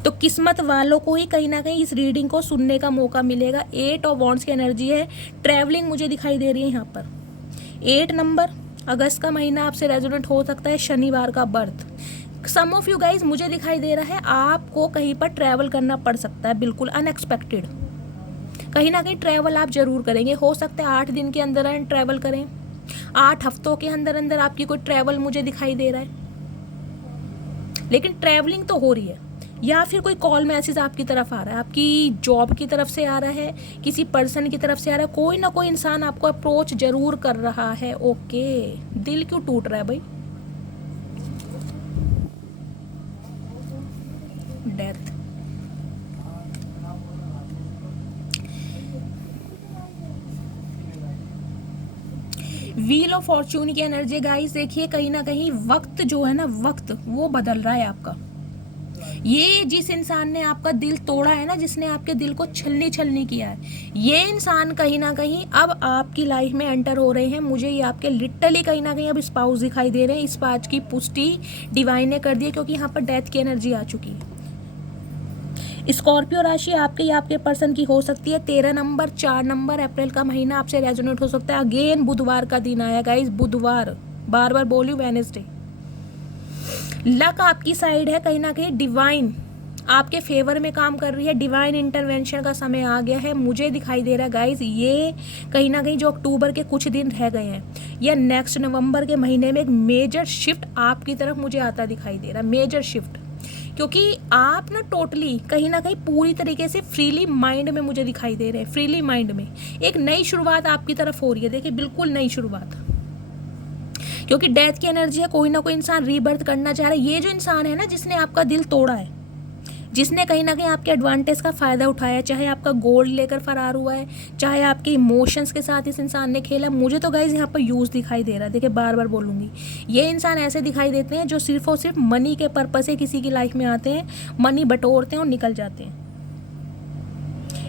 तो किस्मत वालों को ही कहीं ना कहीं इस रीडिंग को सुनने का मौका मिलेगा। 8 ऑफ वॉन्ड्स की एनर्जी है, ट्रैवलिंग मुझे दिखाई दे रही है यहाँ पर। 8 नंबर, अगस्त का महीना आपसे रेजोनेट हो सकता है, शनिवार का birth. Some of you guys मुझे दिखाई दे रहा है आपको कहीं पर ट्रैवल करना पड़ सकता है, बिल्कुल अनएक्सपेक्टेड। कहीं ना कहीं ट्रैवल आप जरूर करेंगे, हो सकता है 8 दिन के अंदर ट्रैवल करें, 8 हफ्तों के अंदर अंदर आपकी कोई ट्रैवल मुझे दिखाई दे रहा है। लेकिन ट्रैवलिंग तो हो रही है, या फिर कोई कॉल मैसेज आपकी तरफ आ रहा है, आपकी जॉब की तरफ से आ रहा है, किसी पर्सन की तरफ से आ रहा है, कोई ना कोई इंसान आपको अप्रोच जरूर कर रहा है। ओके, दिल क्यों टूट रहा है भाई। डेथ, व्हील ऑफ फॉर्च्यून की एनर्जी गाइस। देखिए कहीं ना कहीं वक्त जो है ना, वक्त वो बदल रहा है आपका। ये जिस इंसान ने आपका दिल तोड़ा है ना, जिसने आपके दिल को छलनी छलनी किया है, ये इंसान कहीं ना कहीं अब आपकी लाइफ में एंटर हो रहे हैं। मुझे ये आपके लिटरली कहीं ना कहीं अब स्पाउस दिखाई दे रहे हैं। इस बात की पुष्टि डिवाइन ने कर दी है, क्योंकि यहाँ पर डेथ की एनर्जी आ चुकी है। स्कॉर्पियो राशि आपके या आपके पर्सन की हो सकती है। 13 नंबर, 4 नंबर, अप्रैल का महीना आपसे रेजोनेट हो सकता है। अगेन बुधवार का दिन आया गाइस, बुधवार, बार बार बोलियो वेडनेसडे। लक आपकी साइड है, कहीं ना कहीं डिवाइन आपके फेवर में काम कर रही है, डिवाइन इंटरवेंशन का समय आ गया है। मुझे दिखाई दे रहा है गाइज, ये कहीं ना कहीं जो अक्टूबर के कुछ दिन रह गए हैं या नेक्स्ट नवंबर के महीने में एक मेजर शिफ्ट आपकी तरफ मुझे आता दिखाई दे रहा है, मेजर शिफ्ट। क्योंकि आप ना टोटली कहीं ना कहीं पूरी तरीके से फ्रीली माइंड में मुझे दिखाई दे रहे हैं, फ्रीली माइंड में एक नई शुरुआत आपकी तरफ हो रही है। देखिए बिल्कुल नई शुरुआत, क्योंकि डेथ की एनर्जी है, कोई ना कोई इंसान रीबर्थ करना चाह रहा है। ये जो इंसान है ना जिसने आपका दिल तोड़ा है, जिसने कहीं ना कहीं आपके एडवांटेज का फ़ायदा उठाया, चाहे आपका गोल्ड लेकर फरार हुआ है, चाहे आपके इमोशंस के साथ इस इंसान ने खेला। मुझे तो गाइज यहाँ पर यूज़ दिखाई दे रहा है, देखिए बार बार बोलूँगी, ये इंसान ऐसे दिखाई देते हैं जो सिर्फ और सिर्फ मनी के पर्पज़ से किसी की लाइफ में आते हैं, मनी बटोरते हैं और निकल जाते हैं।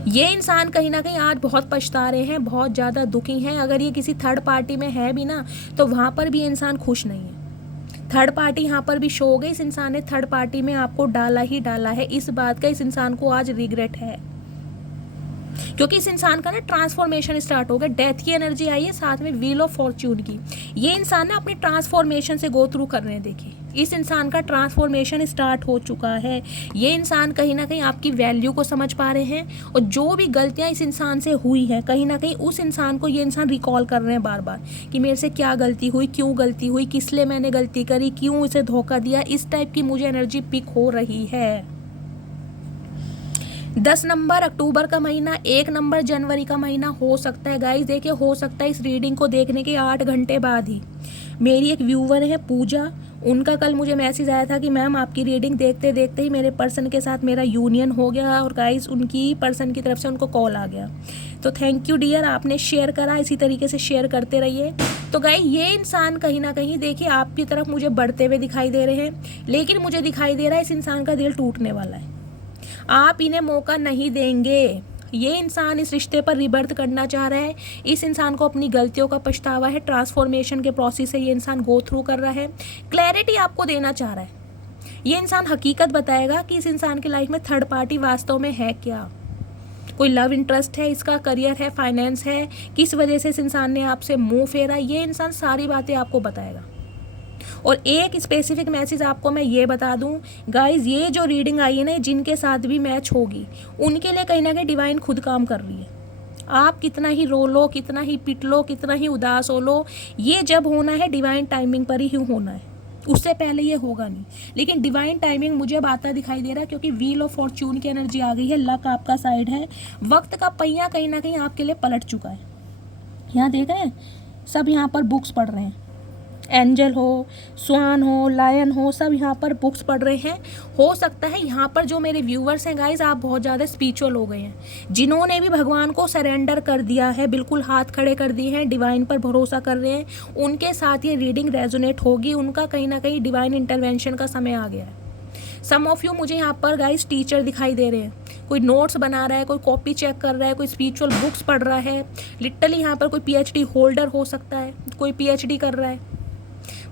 ये इंसान कहीं ना कहीं आज बहुत पछता रहे हैं, बहुत ज़्यादा दुखी हैं। अगर ये किसी थर्ड पार्टी में है भी ना, तो वहाँ पर भी इंसान खुश नहीं है। थर्ड पार्टी यहाँ पर भी शो हो गई, इस इंसान ने थर्ड पार्टी में आपको डाला ही डाला है। इस बात का इस इंसान को आज रिग्रेट है, क्योंकि इस इंसान का ना ट्रांसफॉर्मेशन स्टार्ट हो गया। डेथ की एनर्जी आई है, साथ में व्हील ऑफ फॉर्च्यून की। ये इंसान ना अपनी ट्रांसफॉर्मेशन से गो थ्रू कर रहे हैं। देखिए इस इंसान का ट्रांसफॉर्मेशन स्टार्ट हो चुका है। ये इंसान कहीं ना कहीं आपकी वैल्यू को समझ पा रहे हैं, और जो भी गलतियां इस इंसान से हुई हैं, कहीं ना कहीं उस इंसान को ये इंसान रिकॉल कर रहे हैं बार बार कि मेरे से क्या गलती हुई, क्यों गलती हुई, किस लिए मैंने गलती करी, क्यों इसे धोखा दिया। इस टाइप की मुझे एनर्जी पिक हो रही है। 10 नंबर अक्टूबर का महीना, 1 नंबर जनवरी का महीना हो सकता है गाइस। देखिए हो सकता है इस रीडिंग को देखने के 8 घंटे बाद ही मेरी एक व्यूवर है पूजा, उनका कल मुझे मैसेज आया था कि मैम आपकी रीडिंग देखते देखते ही मेरे पर्सन के साथ मेरा यूनियन हो गया, और गाइस उनकी पर्सन की तरफ से उनको कॉल आ गया। तो थैंक यू डियर, आपने शेयर करा, इसी तरीके से शेयर करते रहिए। तो गाइस ये इंसान कहीं ना कहीं देखिए आपकी तरफ मुझे बढ़ते हुए दिखाई दे रहे हैं, लेकिन मुझे दिखाई दे रहा है इस इंसान का दिल टूटने वाला है। आप इन्हें मौका नहीं देंगे। ये इंसान इस रिश्ते पर रिबर्थ करना चाह रहा है। इस इंसान को अपनी गलतियों का पछतावा है, ट्रांसफॉर्मेशन के प्रोसेस से ये इंसान गो थ्रू कर रहा है, क्लैरिटी आपको देना चाह रहा है। ये इंसान हकीकत बताएगा कि इस इंसान की लाइफ में थर्ड पार्टी वास्तव में है क्या, कोई लव इंटरेस्ट है, इसका करियर है, फाइनेंस है, किस वजह से इस इंसान ने आपसे मुंह फेरा। ये इंसान सारी बातें आपको बताएगा। और एक स्पेसिफिक मैसेज आपको मैं ये बता दूं गाइज, ये जो रीडिंग आई है ना, जिनके साथ भी मैच होगी उनके लिए कहीं ना कहीं डिवाइन खुद काम कर रही है। आप कितना ही रो लो, कितना ही पिट लो, कितना ही उदास हो लो, ये जब होना है डिवाइन टाइमिंग पर ही होना है, उससे पहले ये होगा नहीं। लेकिन डिवाइन टाइमिंग मुझे अब आता दिखाई दे रहा है, क्योंकि व्हील ऑफ फॉर्च्यून की एनर्जी आ गई है, लक आपका साइड है, वक्त का पहिया कहीं ना कहीं आपके लिए पलट चुका है। यहाँ देख रहे हैं सब यहाँ पर बुक्स पढ़ रहे हैं, एंजल हो, स्वान हो, लायन हो, सब यहाँ पर बुक्स पढ़ रहे हैं। हो सकता है यहाँ पर जो मेरे व्यूवर्स हैं गाइज, आप बहुत ज़्यादा स्पिरिचुअल हो गए हैं, जिन्होंने भी भगवान को सरेंडर कर दिया है, बिल्कुल हाथ खड़े कर दिए हैं, डिवाइन पर भरोसा कर रहे हैं, उनके साथ ये रीडिंग रेजोनेट होगी। उनका कहीं ना कहीं डिवाइन इंटरवेंशन का समय आ गया है। सम ऑफ यू मुझे यहाँ पर गाइज टीचर दिखाई दे रहे हैं, कोई नोट्स बना रहा है, कोई कॉपी चेक कर रहा है, कोई स्पिरिचुअल बुक्स पढ़ रहा है। लिटरली यहाँ पर कोई PhD होल्डर हो सकता है, कोई PhD कर रहा है।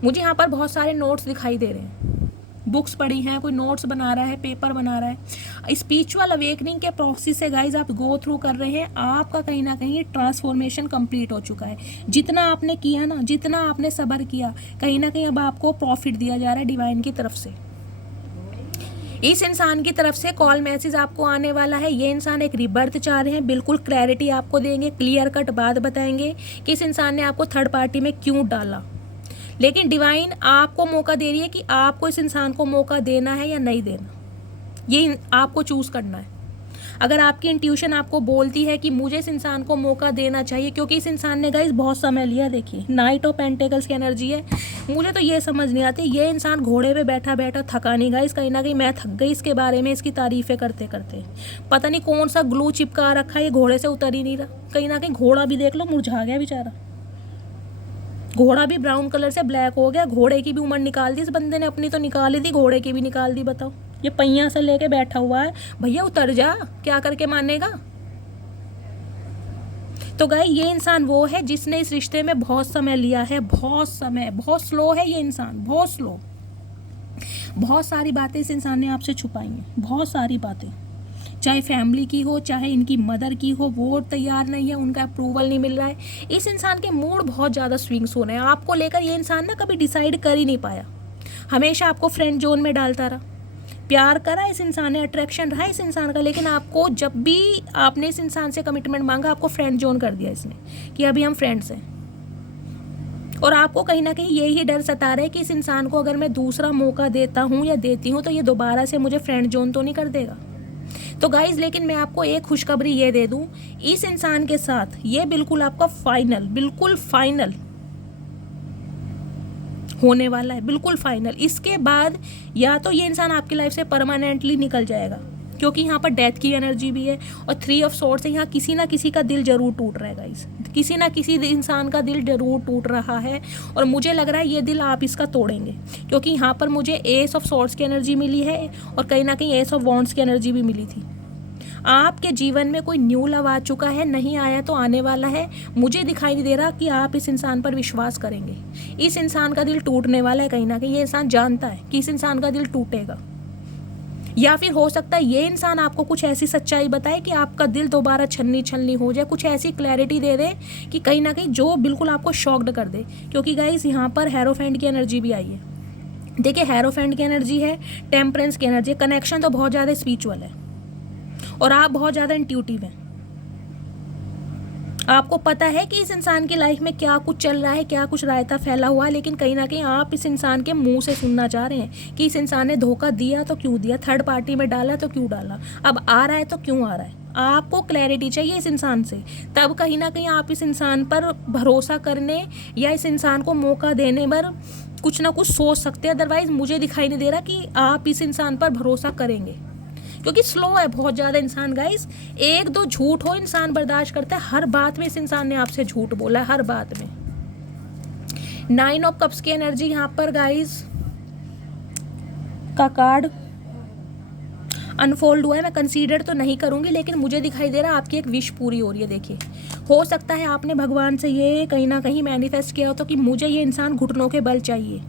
मुझे यहाँ पर बहुत सारे नोट्स दिखाई दे रहे हैं, बुक्स पढ़ी हैं, कोई नोट्स बना रहा है, पेपर बना रहा है। स्पिरिचुअल अवेकनिंग के प्रोसेस से गाइज आप गो थ्रू कर रहे हैं। आपका कहीं ना कहीं ट्रांसफॉर्मेशन कंप्लीट हो चुका है। जितना आपने किया ना, जितना आपने सब्र किया, कहीं ना कहीं अब आपको प्रॉफिट दिया जा रहा है डिवाइन की तरफ से। इस इंसान की तरफ से कॉल मैसेज आपको आने वाला है। ये इंसान एक रिबर्थ चाह रहे हैं, बिल्कुल क्लैरिटी आपको देंगे, क्लियर कट बात बताएंगे कि इस इंसान ने आपको थर्ड पार्टी में क्यों डाला। लेकिन डिवाइन आपको मौका दे रही है कि आपको इस इंसान को मौका देना है या नहीं देना, ये आपको चूज़ करना है। अगर आपकी इंट्यूशन आपको बोलती है कि मुझे इस इंसान को मौका देना चाहिए, क्योंकि इस इंसान ने गाइस बहुत समय लिया। देखिए नाइट ऑफ पेंटिकल्स की एनर्जी है। मुझे तो ये समझ नहीं आती, ये इंसान घोड़े पे बैठा बैठा थका नहीं गाइस। कहीं ना कहीं मैं थक गई इसके बारे में, इसकी तारीफ़ें करते करते। पता नहीं कौन सा ग्लू चिपका रखा है, ये घोड़े से उतर ही नहीं रहा। कहीं ना कहीं घोड़ा भी देख लो मुरझा गया बेचारा, घोड़ा भी ब्राउन कलर से ब्लैक हो गया। घोड़े की भी उम्र निकाल दी इस बंदे ने, अपनी तो निकाली थी, घोड़े की भी निकाल दी। बताओ, ये पहिया से लेके बैठा हुआ है, भैया उतर जा, क्या करके मानेगा। तो गाय ये इंसान वो है जिसने इस रिश्ते में बहुत समय लिया है, बहुत समय, बहुत स्लो है ये इंसान, बहुत स्लो। बहुत सारी बातें इस इंसान ने आपसे छुपाई हैं, बहुत सारी बातें, चाहे फैमिली की हो, चाहे इनकी मदर की हो। वो तैयार नहीं है, उनका अप्रूवल नहीं मिल रहा है। इस इंसान के मूड बहुत ज़्यादा स्विंग्स हो रहे हैं आपको लेकर। ये इंसान ना कभी डिसाइड कर ही नहीं पाया, हमेशा आपको फ्रेंड जोन में डालता रहा। प्यार करा इस इंसान ने, अट्रैक्शन रहा इस इंसान का, लेकिन आपको जब भी आपने इस इंसान से कमिटमेंट मांगा, आपको फ्रेंड जोन कर दिया इसने कि अभी हम फ्रेंड्स हैं। और आपको कहीं ना कहीं यही डर सता रहा है कि इस इंसान को अगर मैं दूसरा मौका देता हूँ या देती हूँ तो ये दोबारा से मुझे फ्रेंड जोन तो नहीं कर देगा। तो गाइज लेकिन मैं आपको एक खुशखबरी ये दे दूं, इस इंसान के साथ ये बिल्कुल आपका फाइनल, बिल्कुल फाइनल होने वाला है, बिल्कुल फाइनल। इसके बाद या तो ये इंसान आपकी लाइफ से परमानेंटली निकल जाएगा, क्योंकि यहाँ पर डेथ की एनर्जी भी है और 3 ऑफ सोर्ड्स है। यहाँ किसी ना किसी का दिल जरूर टूट रहा है गाइस, किसी ना किसी इंसान का दिल जरूर टूट रहा है और मुझे लग रहा है ये दिल आप इसका तोड़ेंगे, क्योंकि यहाँ पर मुझे एस ऑफ सोर्ड्स की एनर्जी मिली है और कहीं ना कहीं एस ऑफ वॉन्ड्स की एनर्जी भी मिली थी। आपके जीवन में कोई न्यू लव आ चुका है, नहीं आया तो आने वाला है। मुझे दिखाई नहीं दे रहा कि आप इस इंसान पर विश्वास करेंगे। इस इंसान का दिल टूटने वाला है, कहीं ना कहीं ये इंसान जानता है कि इस इंसान का दिल टूटेगा। या फिर हो सकता है ये इंसान आपको कुछ ऐसी सच्चाई बताए कि आपका दिल दोबारा छलनी छलनी हो जाए, कुछ ऐसी क्लैरिटी दे दे कि कहीं ना कहीं जो बिल्कुल आपको शॉक्ड कर दे। क्योंकि गाइस यहाँ पर हेरोफेंट की एनर्जी भी आई है। देखिए, हेरोफेंट की एनर्जी है, टेम्परेंस की एनर्जी है। कनेक्शन तो बहुत ज़्यादा स्पिरिचुअल है और आप बहुत ज़्यादा इंट्यूटिव हैं। आपको पता है कि इस इंसान की लाइफ में क्या कुछ चल रहा है, क्या कुछ रायता फैला हुआ है, लेकिन कहीं ना कहीं आप इस इंसान के मुंह से सुनना चाह रहे हैं कि इस इंसान ने धोखा दिया तो क्यों दिया, थर्ड पार्टी में डाला तो क्यों डाला, अब आ रहा है तो क्यों आ रहा है। आपको क्लैरिटी चाहिए इस इंसान से, तब कहीं ना कहीं आप इस इंसान पर भरोसा करने या इस इंसान को मौका देने पर कुछ ना कुछ सोच सकते हैं। अदरवाइज मुझे दिखाई नहीं दे रहा कि आप इस इंसान पर भरोसा करेंगे, क्योंकि स्लो है बहुत ज़्यादा इंसान गाइस। 1-2 झूठ हो इंसान बर्दाश्त करता है, हर बात में इस इंसान ने आपसे झूठ बोला है, हर बात में। 9 ऑफ कप्स की एनर्जी यहाँ पर गाइस का कार्ड अनफोल्ड हुआ है। मैं कंसीडर तो नहीं करूँगी, लेकिन मुझे दिखाई दे रहा है आपकी एक विश पूरी हो रही है। देखिए, हो सकता है आपने भगवान से ये कहीं ना कहीं मैनिफेस्ट किया हो तो कि मुझे ये इंसान घुटनों के बल चाहिए।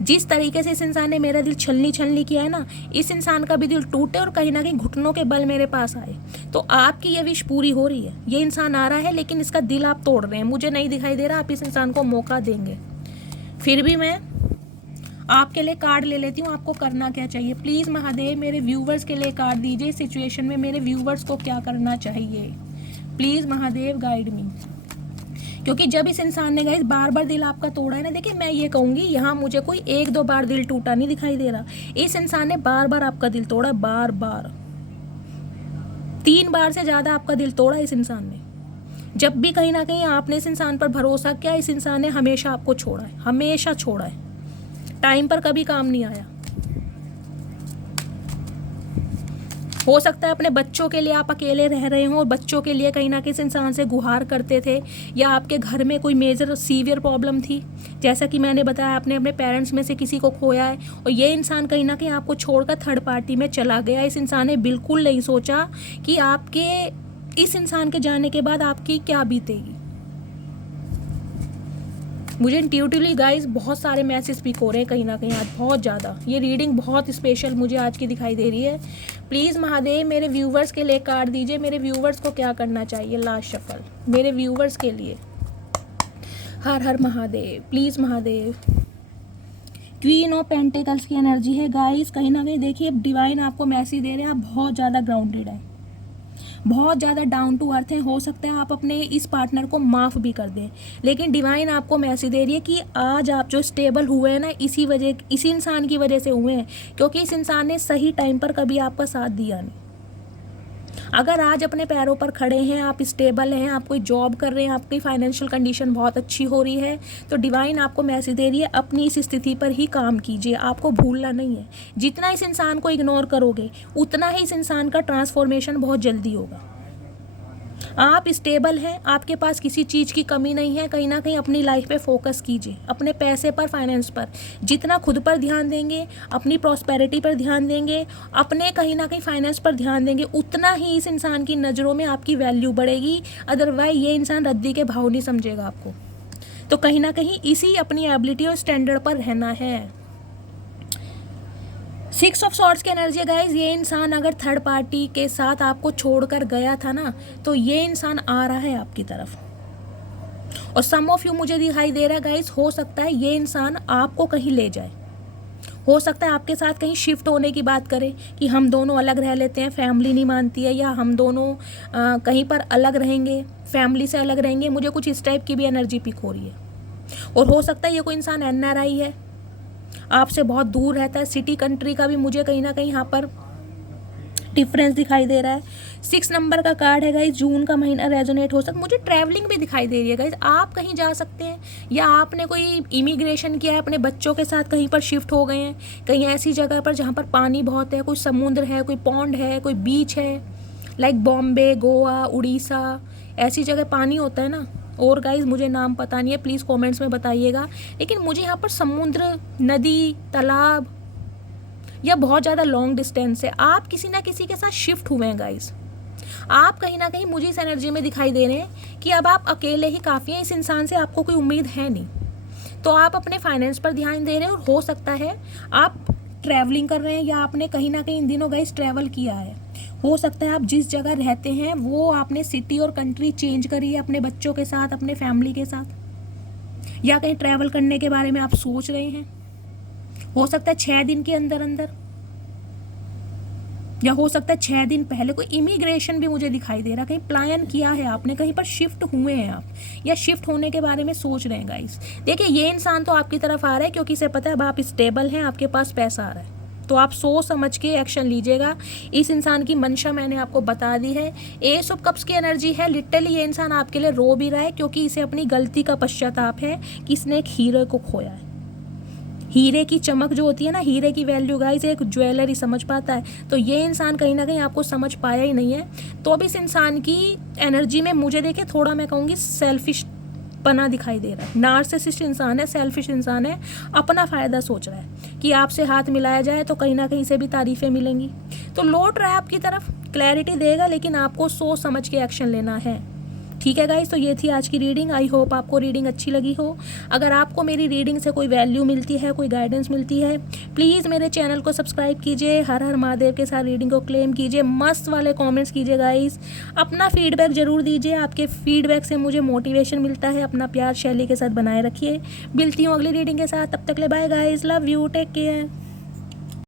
जिस तरीके से इस इंसान ने मेरा दिल छलनी छलनी किया है ना, इस इंसान का भी दिल टूटे और कहीं ना कहीं घुटनों के बल मेरे पास आए। तो आपकी ये विश पूरी हो रही है। ये इंसान आ रहा है लेकिन इसका दिल आप तोड़ रहे हैं। मुझे नहीं दिखाई दे रहा आप इस इंसान को मौका देंगे। फिर भी मैं आपके लिए कार्ड ले लेती हूँ। आपको करना क्या चाहिए? प्लीज़ महादेव मेरे व्यूवर्स के लिए कार्ड दीजिए। इस सिचुएशन में मेरे व्यूवर्स को क्या करना चाहिए? प्लीज़ महादेव गाइड मी। क्योंकि जब इस इंसान ने गाइस बार बार दिल आपका तोड़ा है ना, देखिए मैं ये कहूँगी यहाँ मुझे कोई 1-2 बार दिल टूटा नहीं दिखाई दे रहा। इस इंसान ने बार बार आपका दिल तोड़ा, बार बार 3 बार से ज़्यादा आपका दिल तोड़ा इस इंसान ने। जब भी कहीं ना कहीं आपने इस इंसान पर भरोसा किया, इस इंसान ने हमेशा आपको छोड़ा है, हमेशा छोड़ा है। टाइम पर कभी काम नहीं आया। हो सकता है अपने बच्चों के लिए आप अकेले रह रहे हो और बच्चों के लिए कहीं ना कहीं इस इंसान से गुहार करते थे, या आपके घर में कोई मेजर सीवियर प्रॉब्लम थी, जैसा कि मैंने बताया आपने अपने पेरेंट्स में से किसी को खोया है और ये इंसान कहीं ना कहीं आपको छोड़कर थर्ड पार्टी में चला गया। इस इंसान ने बिल्कुल नहीं सोचा कि आपके इस इंसान के जाने के बाद आपकी क्या बीतेगी। मुझे इंट्यूटिवली गाइस बहुत सारे मैसेज स्पीक हो रहे हैं कहीं ना कहीं आज, बहुत ज़्यादा। ये रीडिंग बहुत स्पेशल मुझे आज की दिखाई दे रही है। प्लीज़ महादेव मेरे व्यूवर्स के लिए कार्ड दीजिए। मेरे व्यूवर्स को क्या करना चाहिए? लास्ट शफल मेरे व्यूवर्स के लिए। हर हर Mahadev, please Mahadev. Queen of Pentacles की एनर्जी है गाइस। कहीं ना कहीं देखिए डिवाइन आपको मैसेज दे रहे हैं, आप बहुत ज़्यादा ग्राउंडेड है, बहुत ज़्यादा डाउन टू अर्थ है। हो सकता है आप अपने इस पार्टनर को माफ़ भी कर दें, लेकिन डिवाइन आपको मैसेज दे रही है कि आज आप जो स्टेबल हुए हैं ना, इसी इंसान की वजह से हुए हैं, क्योंकि इस इंसान ने सही टाइम पर कभी आपका साथ दिया नहीं। अगर आज अपने पैरों पर खड़े हैं, आप स्टेबल हैं, आप कोई जॉब कर रहे हैं, आपकी फाइनेंशियल कंडीशन बहुत अच्छी हो रही है, तो डिवाइन आपको मैसेज दे रही है अपनी इस स्थिति पर ही काम कीजिए, आपको भूलना नहीं है। जितना इस इंसान को इग्नोर करोगे उतना ही इस इंसान का ट्रांसफॉर्मेशन बहुत जल्दी होगा। आप स्टेबल हैं, आपके पास किसी चीज़ की कमी नहीं है। कहीं ना कहीं अपनी लाइफ पे फोकस कीजिए, अपने पैसे पर, फाइनेंस पर। जितना खुद पर ध्यान देंगे, अपनी प्रॉस्पेरिटी पर ध्यान देंगे, अपने कहीं ना कहीं फाइनेंस पर ध्यान देंगे, उतना ही इस इंसान की नज़रों में आपकी वैल्यू बढ़ेगी। अदरवाइज ये इंसान रद्दी के भाव नहीं समझेगा आपको। तो कहीं ना कहीं इसी अपनी एबिलिटी और स्टैंडर्ड पर रहना है। 6 ऑफ सॉर्ड्स की एनर्जी है गाइज। ये इंसान अगर थर्ड पार्टी के साथ आपको छोड़कर गया था ना, तो ये इंसान आ रहा है आपकी तरफ। और सम ऑफ यू मुझे दिखाई दे रहा है गाइज, हो सकता है ये इंसान आपको कहीं ले जाए, हो सकता है आपके साथ कहीं शिफ्ट होने की बात करे कि हम दोनों अलग रह लेते हैं, फैमिली नहीं मानती है, या हम दोनों कहीं पर अलग रहेंगे, फैमिली से अलग रहेंगे। मुझे कुछ इस टाइप की भी एनर्जी पिक हो रही है। और हो सकता है ये कोई इंसान NRI है, आपसे बहुत दूर रहता है, सिटी कंट्री का भी मुझे कहीं ना कहीं यहाँ पर डिफरेंस दिखाई दे रहा है। 6 नंबर का कार्ड है गाइस, जून का महीना रेजोनेट हो सकता, मुझे ट्रैवलिंग भी दिखाई दे रही है गाइस। आप कहीं जा सकते हैं, या आपने कोई इमिग्रेशन किया है, अपने बच्चों के साथ कहीं पर शिफ्ट हो गए हैं, कहीं ऐसी जगह पर जहाँ पर पानी बहुत है, कोई समुद्र है, कोई पॉन्ड है, कोई बीच है, लाइक बॉम्बे, गोवा, उड़ीसा, ऐसी जगह पानी होता है ना। और गाइस मुझे नाम पता नहीं है, प्लीज़ कमेंट्स में बताइएगा, लेकिन मुझे यहाँ पर समुद्र, नदी, तालाब या बहुत ज़्यादा लॉन्ग डिस्टेंस है, आप किसी ना किसी के साथ शिफ्ट हुए हैं गाइस। आप कहीं ना कहीं मुझे इस एनर्जी में दिखाई दे रहे हैं कि अब आप अकेले ही काफ़ी हैं, इस इंसान से आपको कोई उम्मीद है नहीं। तो आप अपने फाइनेंस पर ध्यान दे रहे हैं, और हो सकता है आप ट्रैवलिंग कर रहे हैं, या आपने कहीं ना कहीं इन दिनों गाइस ट्रैवल किया है। हो सकता है आप जिस जगह रहते हैं वो आपने सिटी और कंट्री चेंज करी है अपने बच्चों के साथ, अपने फैमिली के साथ, या कहीं ट्रैवल करने के बारे में आप सोच रहे हैं। हो सकता है 6 दिन के अंदर अंदर, या हो सकता है 6 दिन पहले। कोई इमिग्रेशन भी मुझे दिखाई दे रहा, कहीं प्लान किया है आपने, कहीं पर शिफ्ट हुए हैं आप, या शिफ्ट होने के बारे में सोच रहे हैं गाइस। देखिए ये इंसान तो आपकी तरफ आ रहा है क्योंकि इसे पता है अब आप स्टेबल हैं, आपके पास पैसा आ रहा है, तो आप सोच समझ के एक्शन लीजिएगा। इस इंसान की मंशा मैंने आपको बता दी है। एस ऑफ कप्स की एनर्जी है, लिटरली ये इंसान आपके लिए रो भी रहा है, क्योंकि इसे अपनी गलती का पश्चाताप है कि इसने एक हीरे को खोया है। हीरे की चमक जो होती है ना, हीरे की वैल्यू गाइस एक ज्वेलर ही समझ पाता है, तो ये इंसान कहीं ना कहीं आपको समझ पाया ही नहीं है। तो अब इस इंसान की एनर्जी में मुझे देखे थोड़ा, मैं कहूँगी सेल्फिश पना दिखाई दे रहा है। नार्सिसिस्ट इंसान है, सेल्फिश इंसान है, अपना फ़ायदा सोच रहा है कि आपसे हाथ मिलाया जाए तो कहीं ना कहीं से भी तारीफ़ें मिलेंगी, तो लौट रहा है आपकी तरफ, क्लैरिटी देगा, लेकिन आपको सोच समझ के एक्शन लेना है। ठीक है गाइस, तो ये थी आज की रीडिंग। आई होप आपको रीडिंग अच्छी लगी हो। अगर आपको मेरी रीडिंग से कोई वैल्यू मिलती है, कोई गाइडेंस मिलती है, प्लीज़ मेरे चैनल को सब्सक्राइब कीजिए, हर हर महादेव के साथ रीडिंग को क्लेम कीजिए, मस्त वाले कमेंट्स कीजिए गाइस, अपना फीडबैक ज़रूर दीजिए, आपके फीडबैक से मुझे मोटिवेशन मिलता है। अपना प्यार शैली के साथ बनाए रखिए। मिलती हूँ अगली रीडिंग के साथ, तब तक ले bye guys, love you, take care.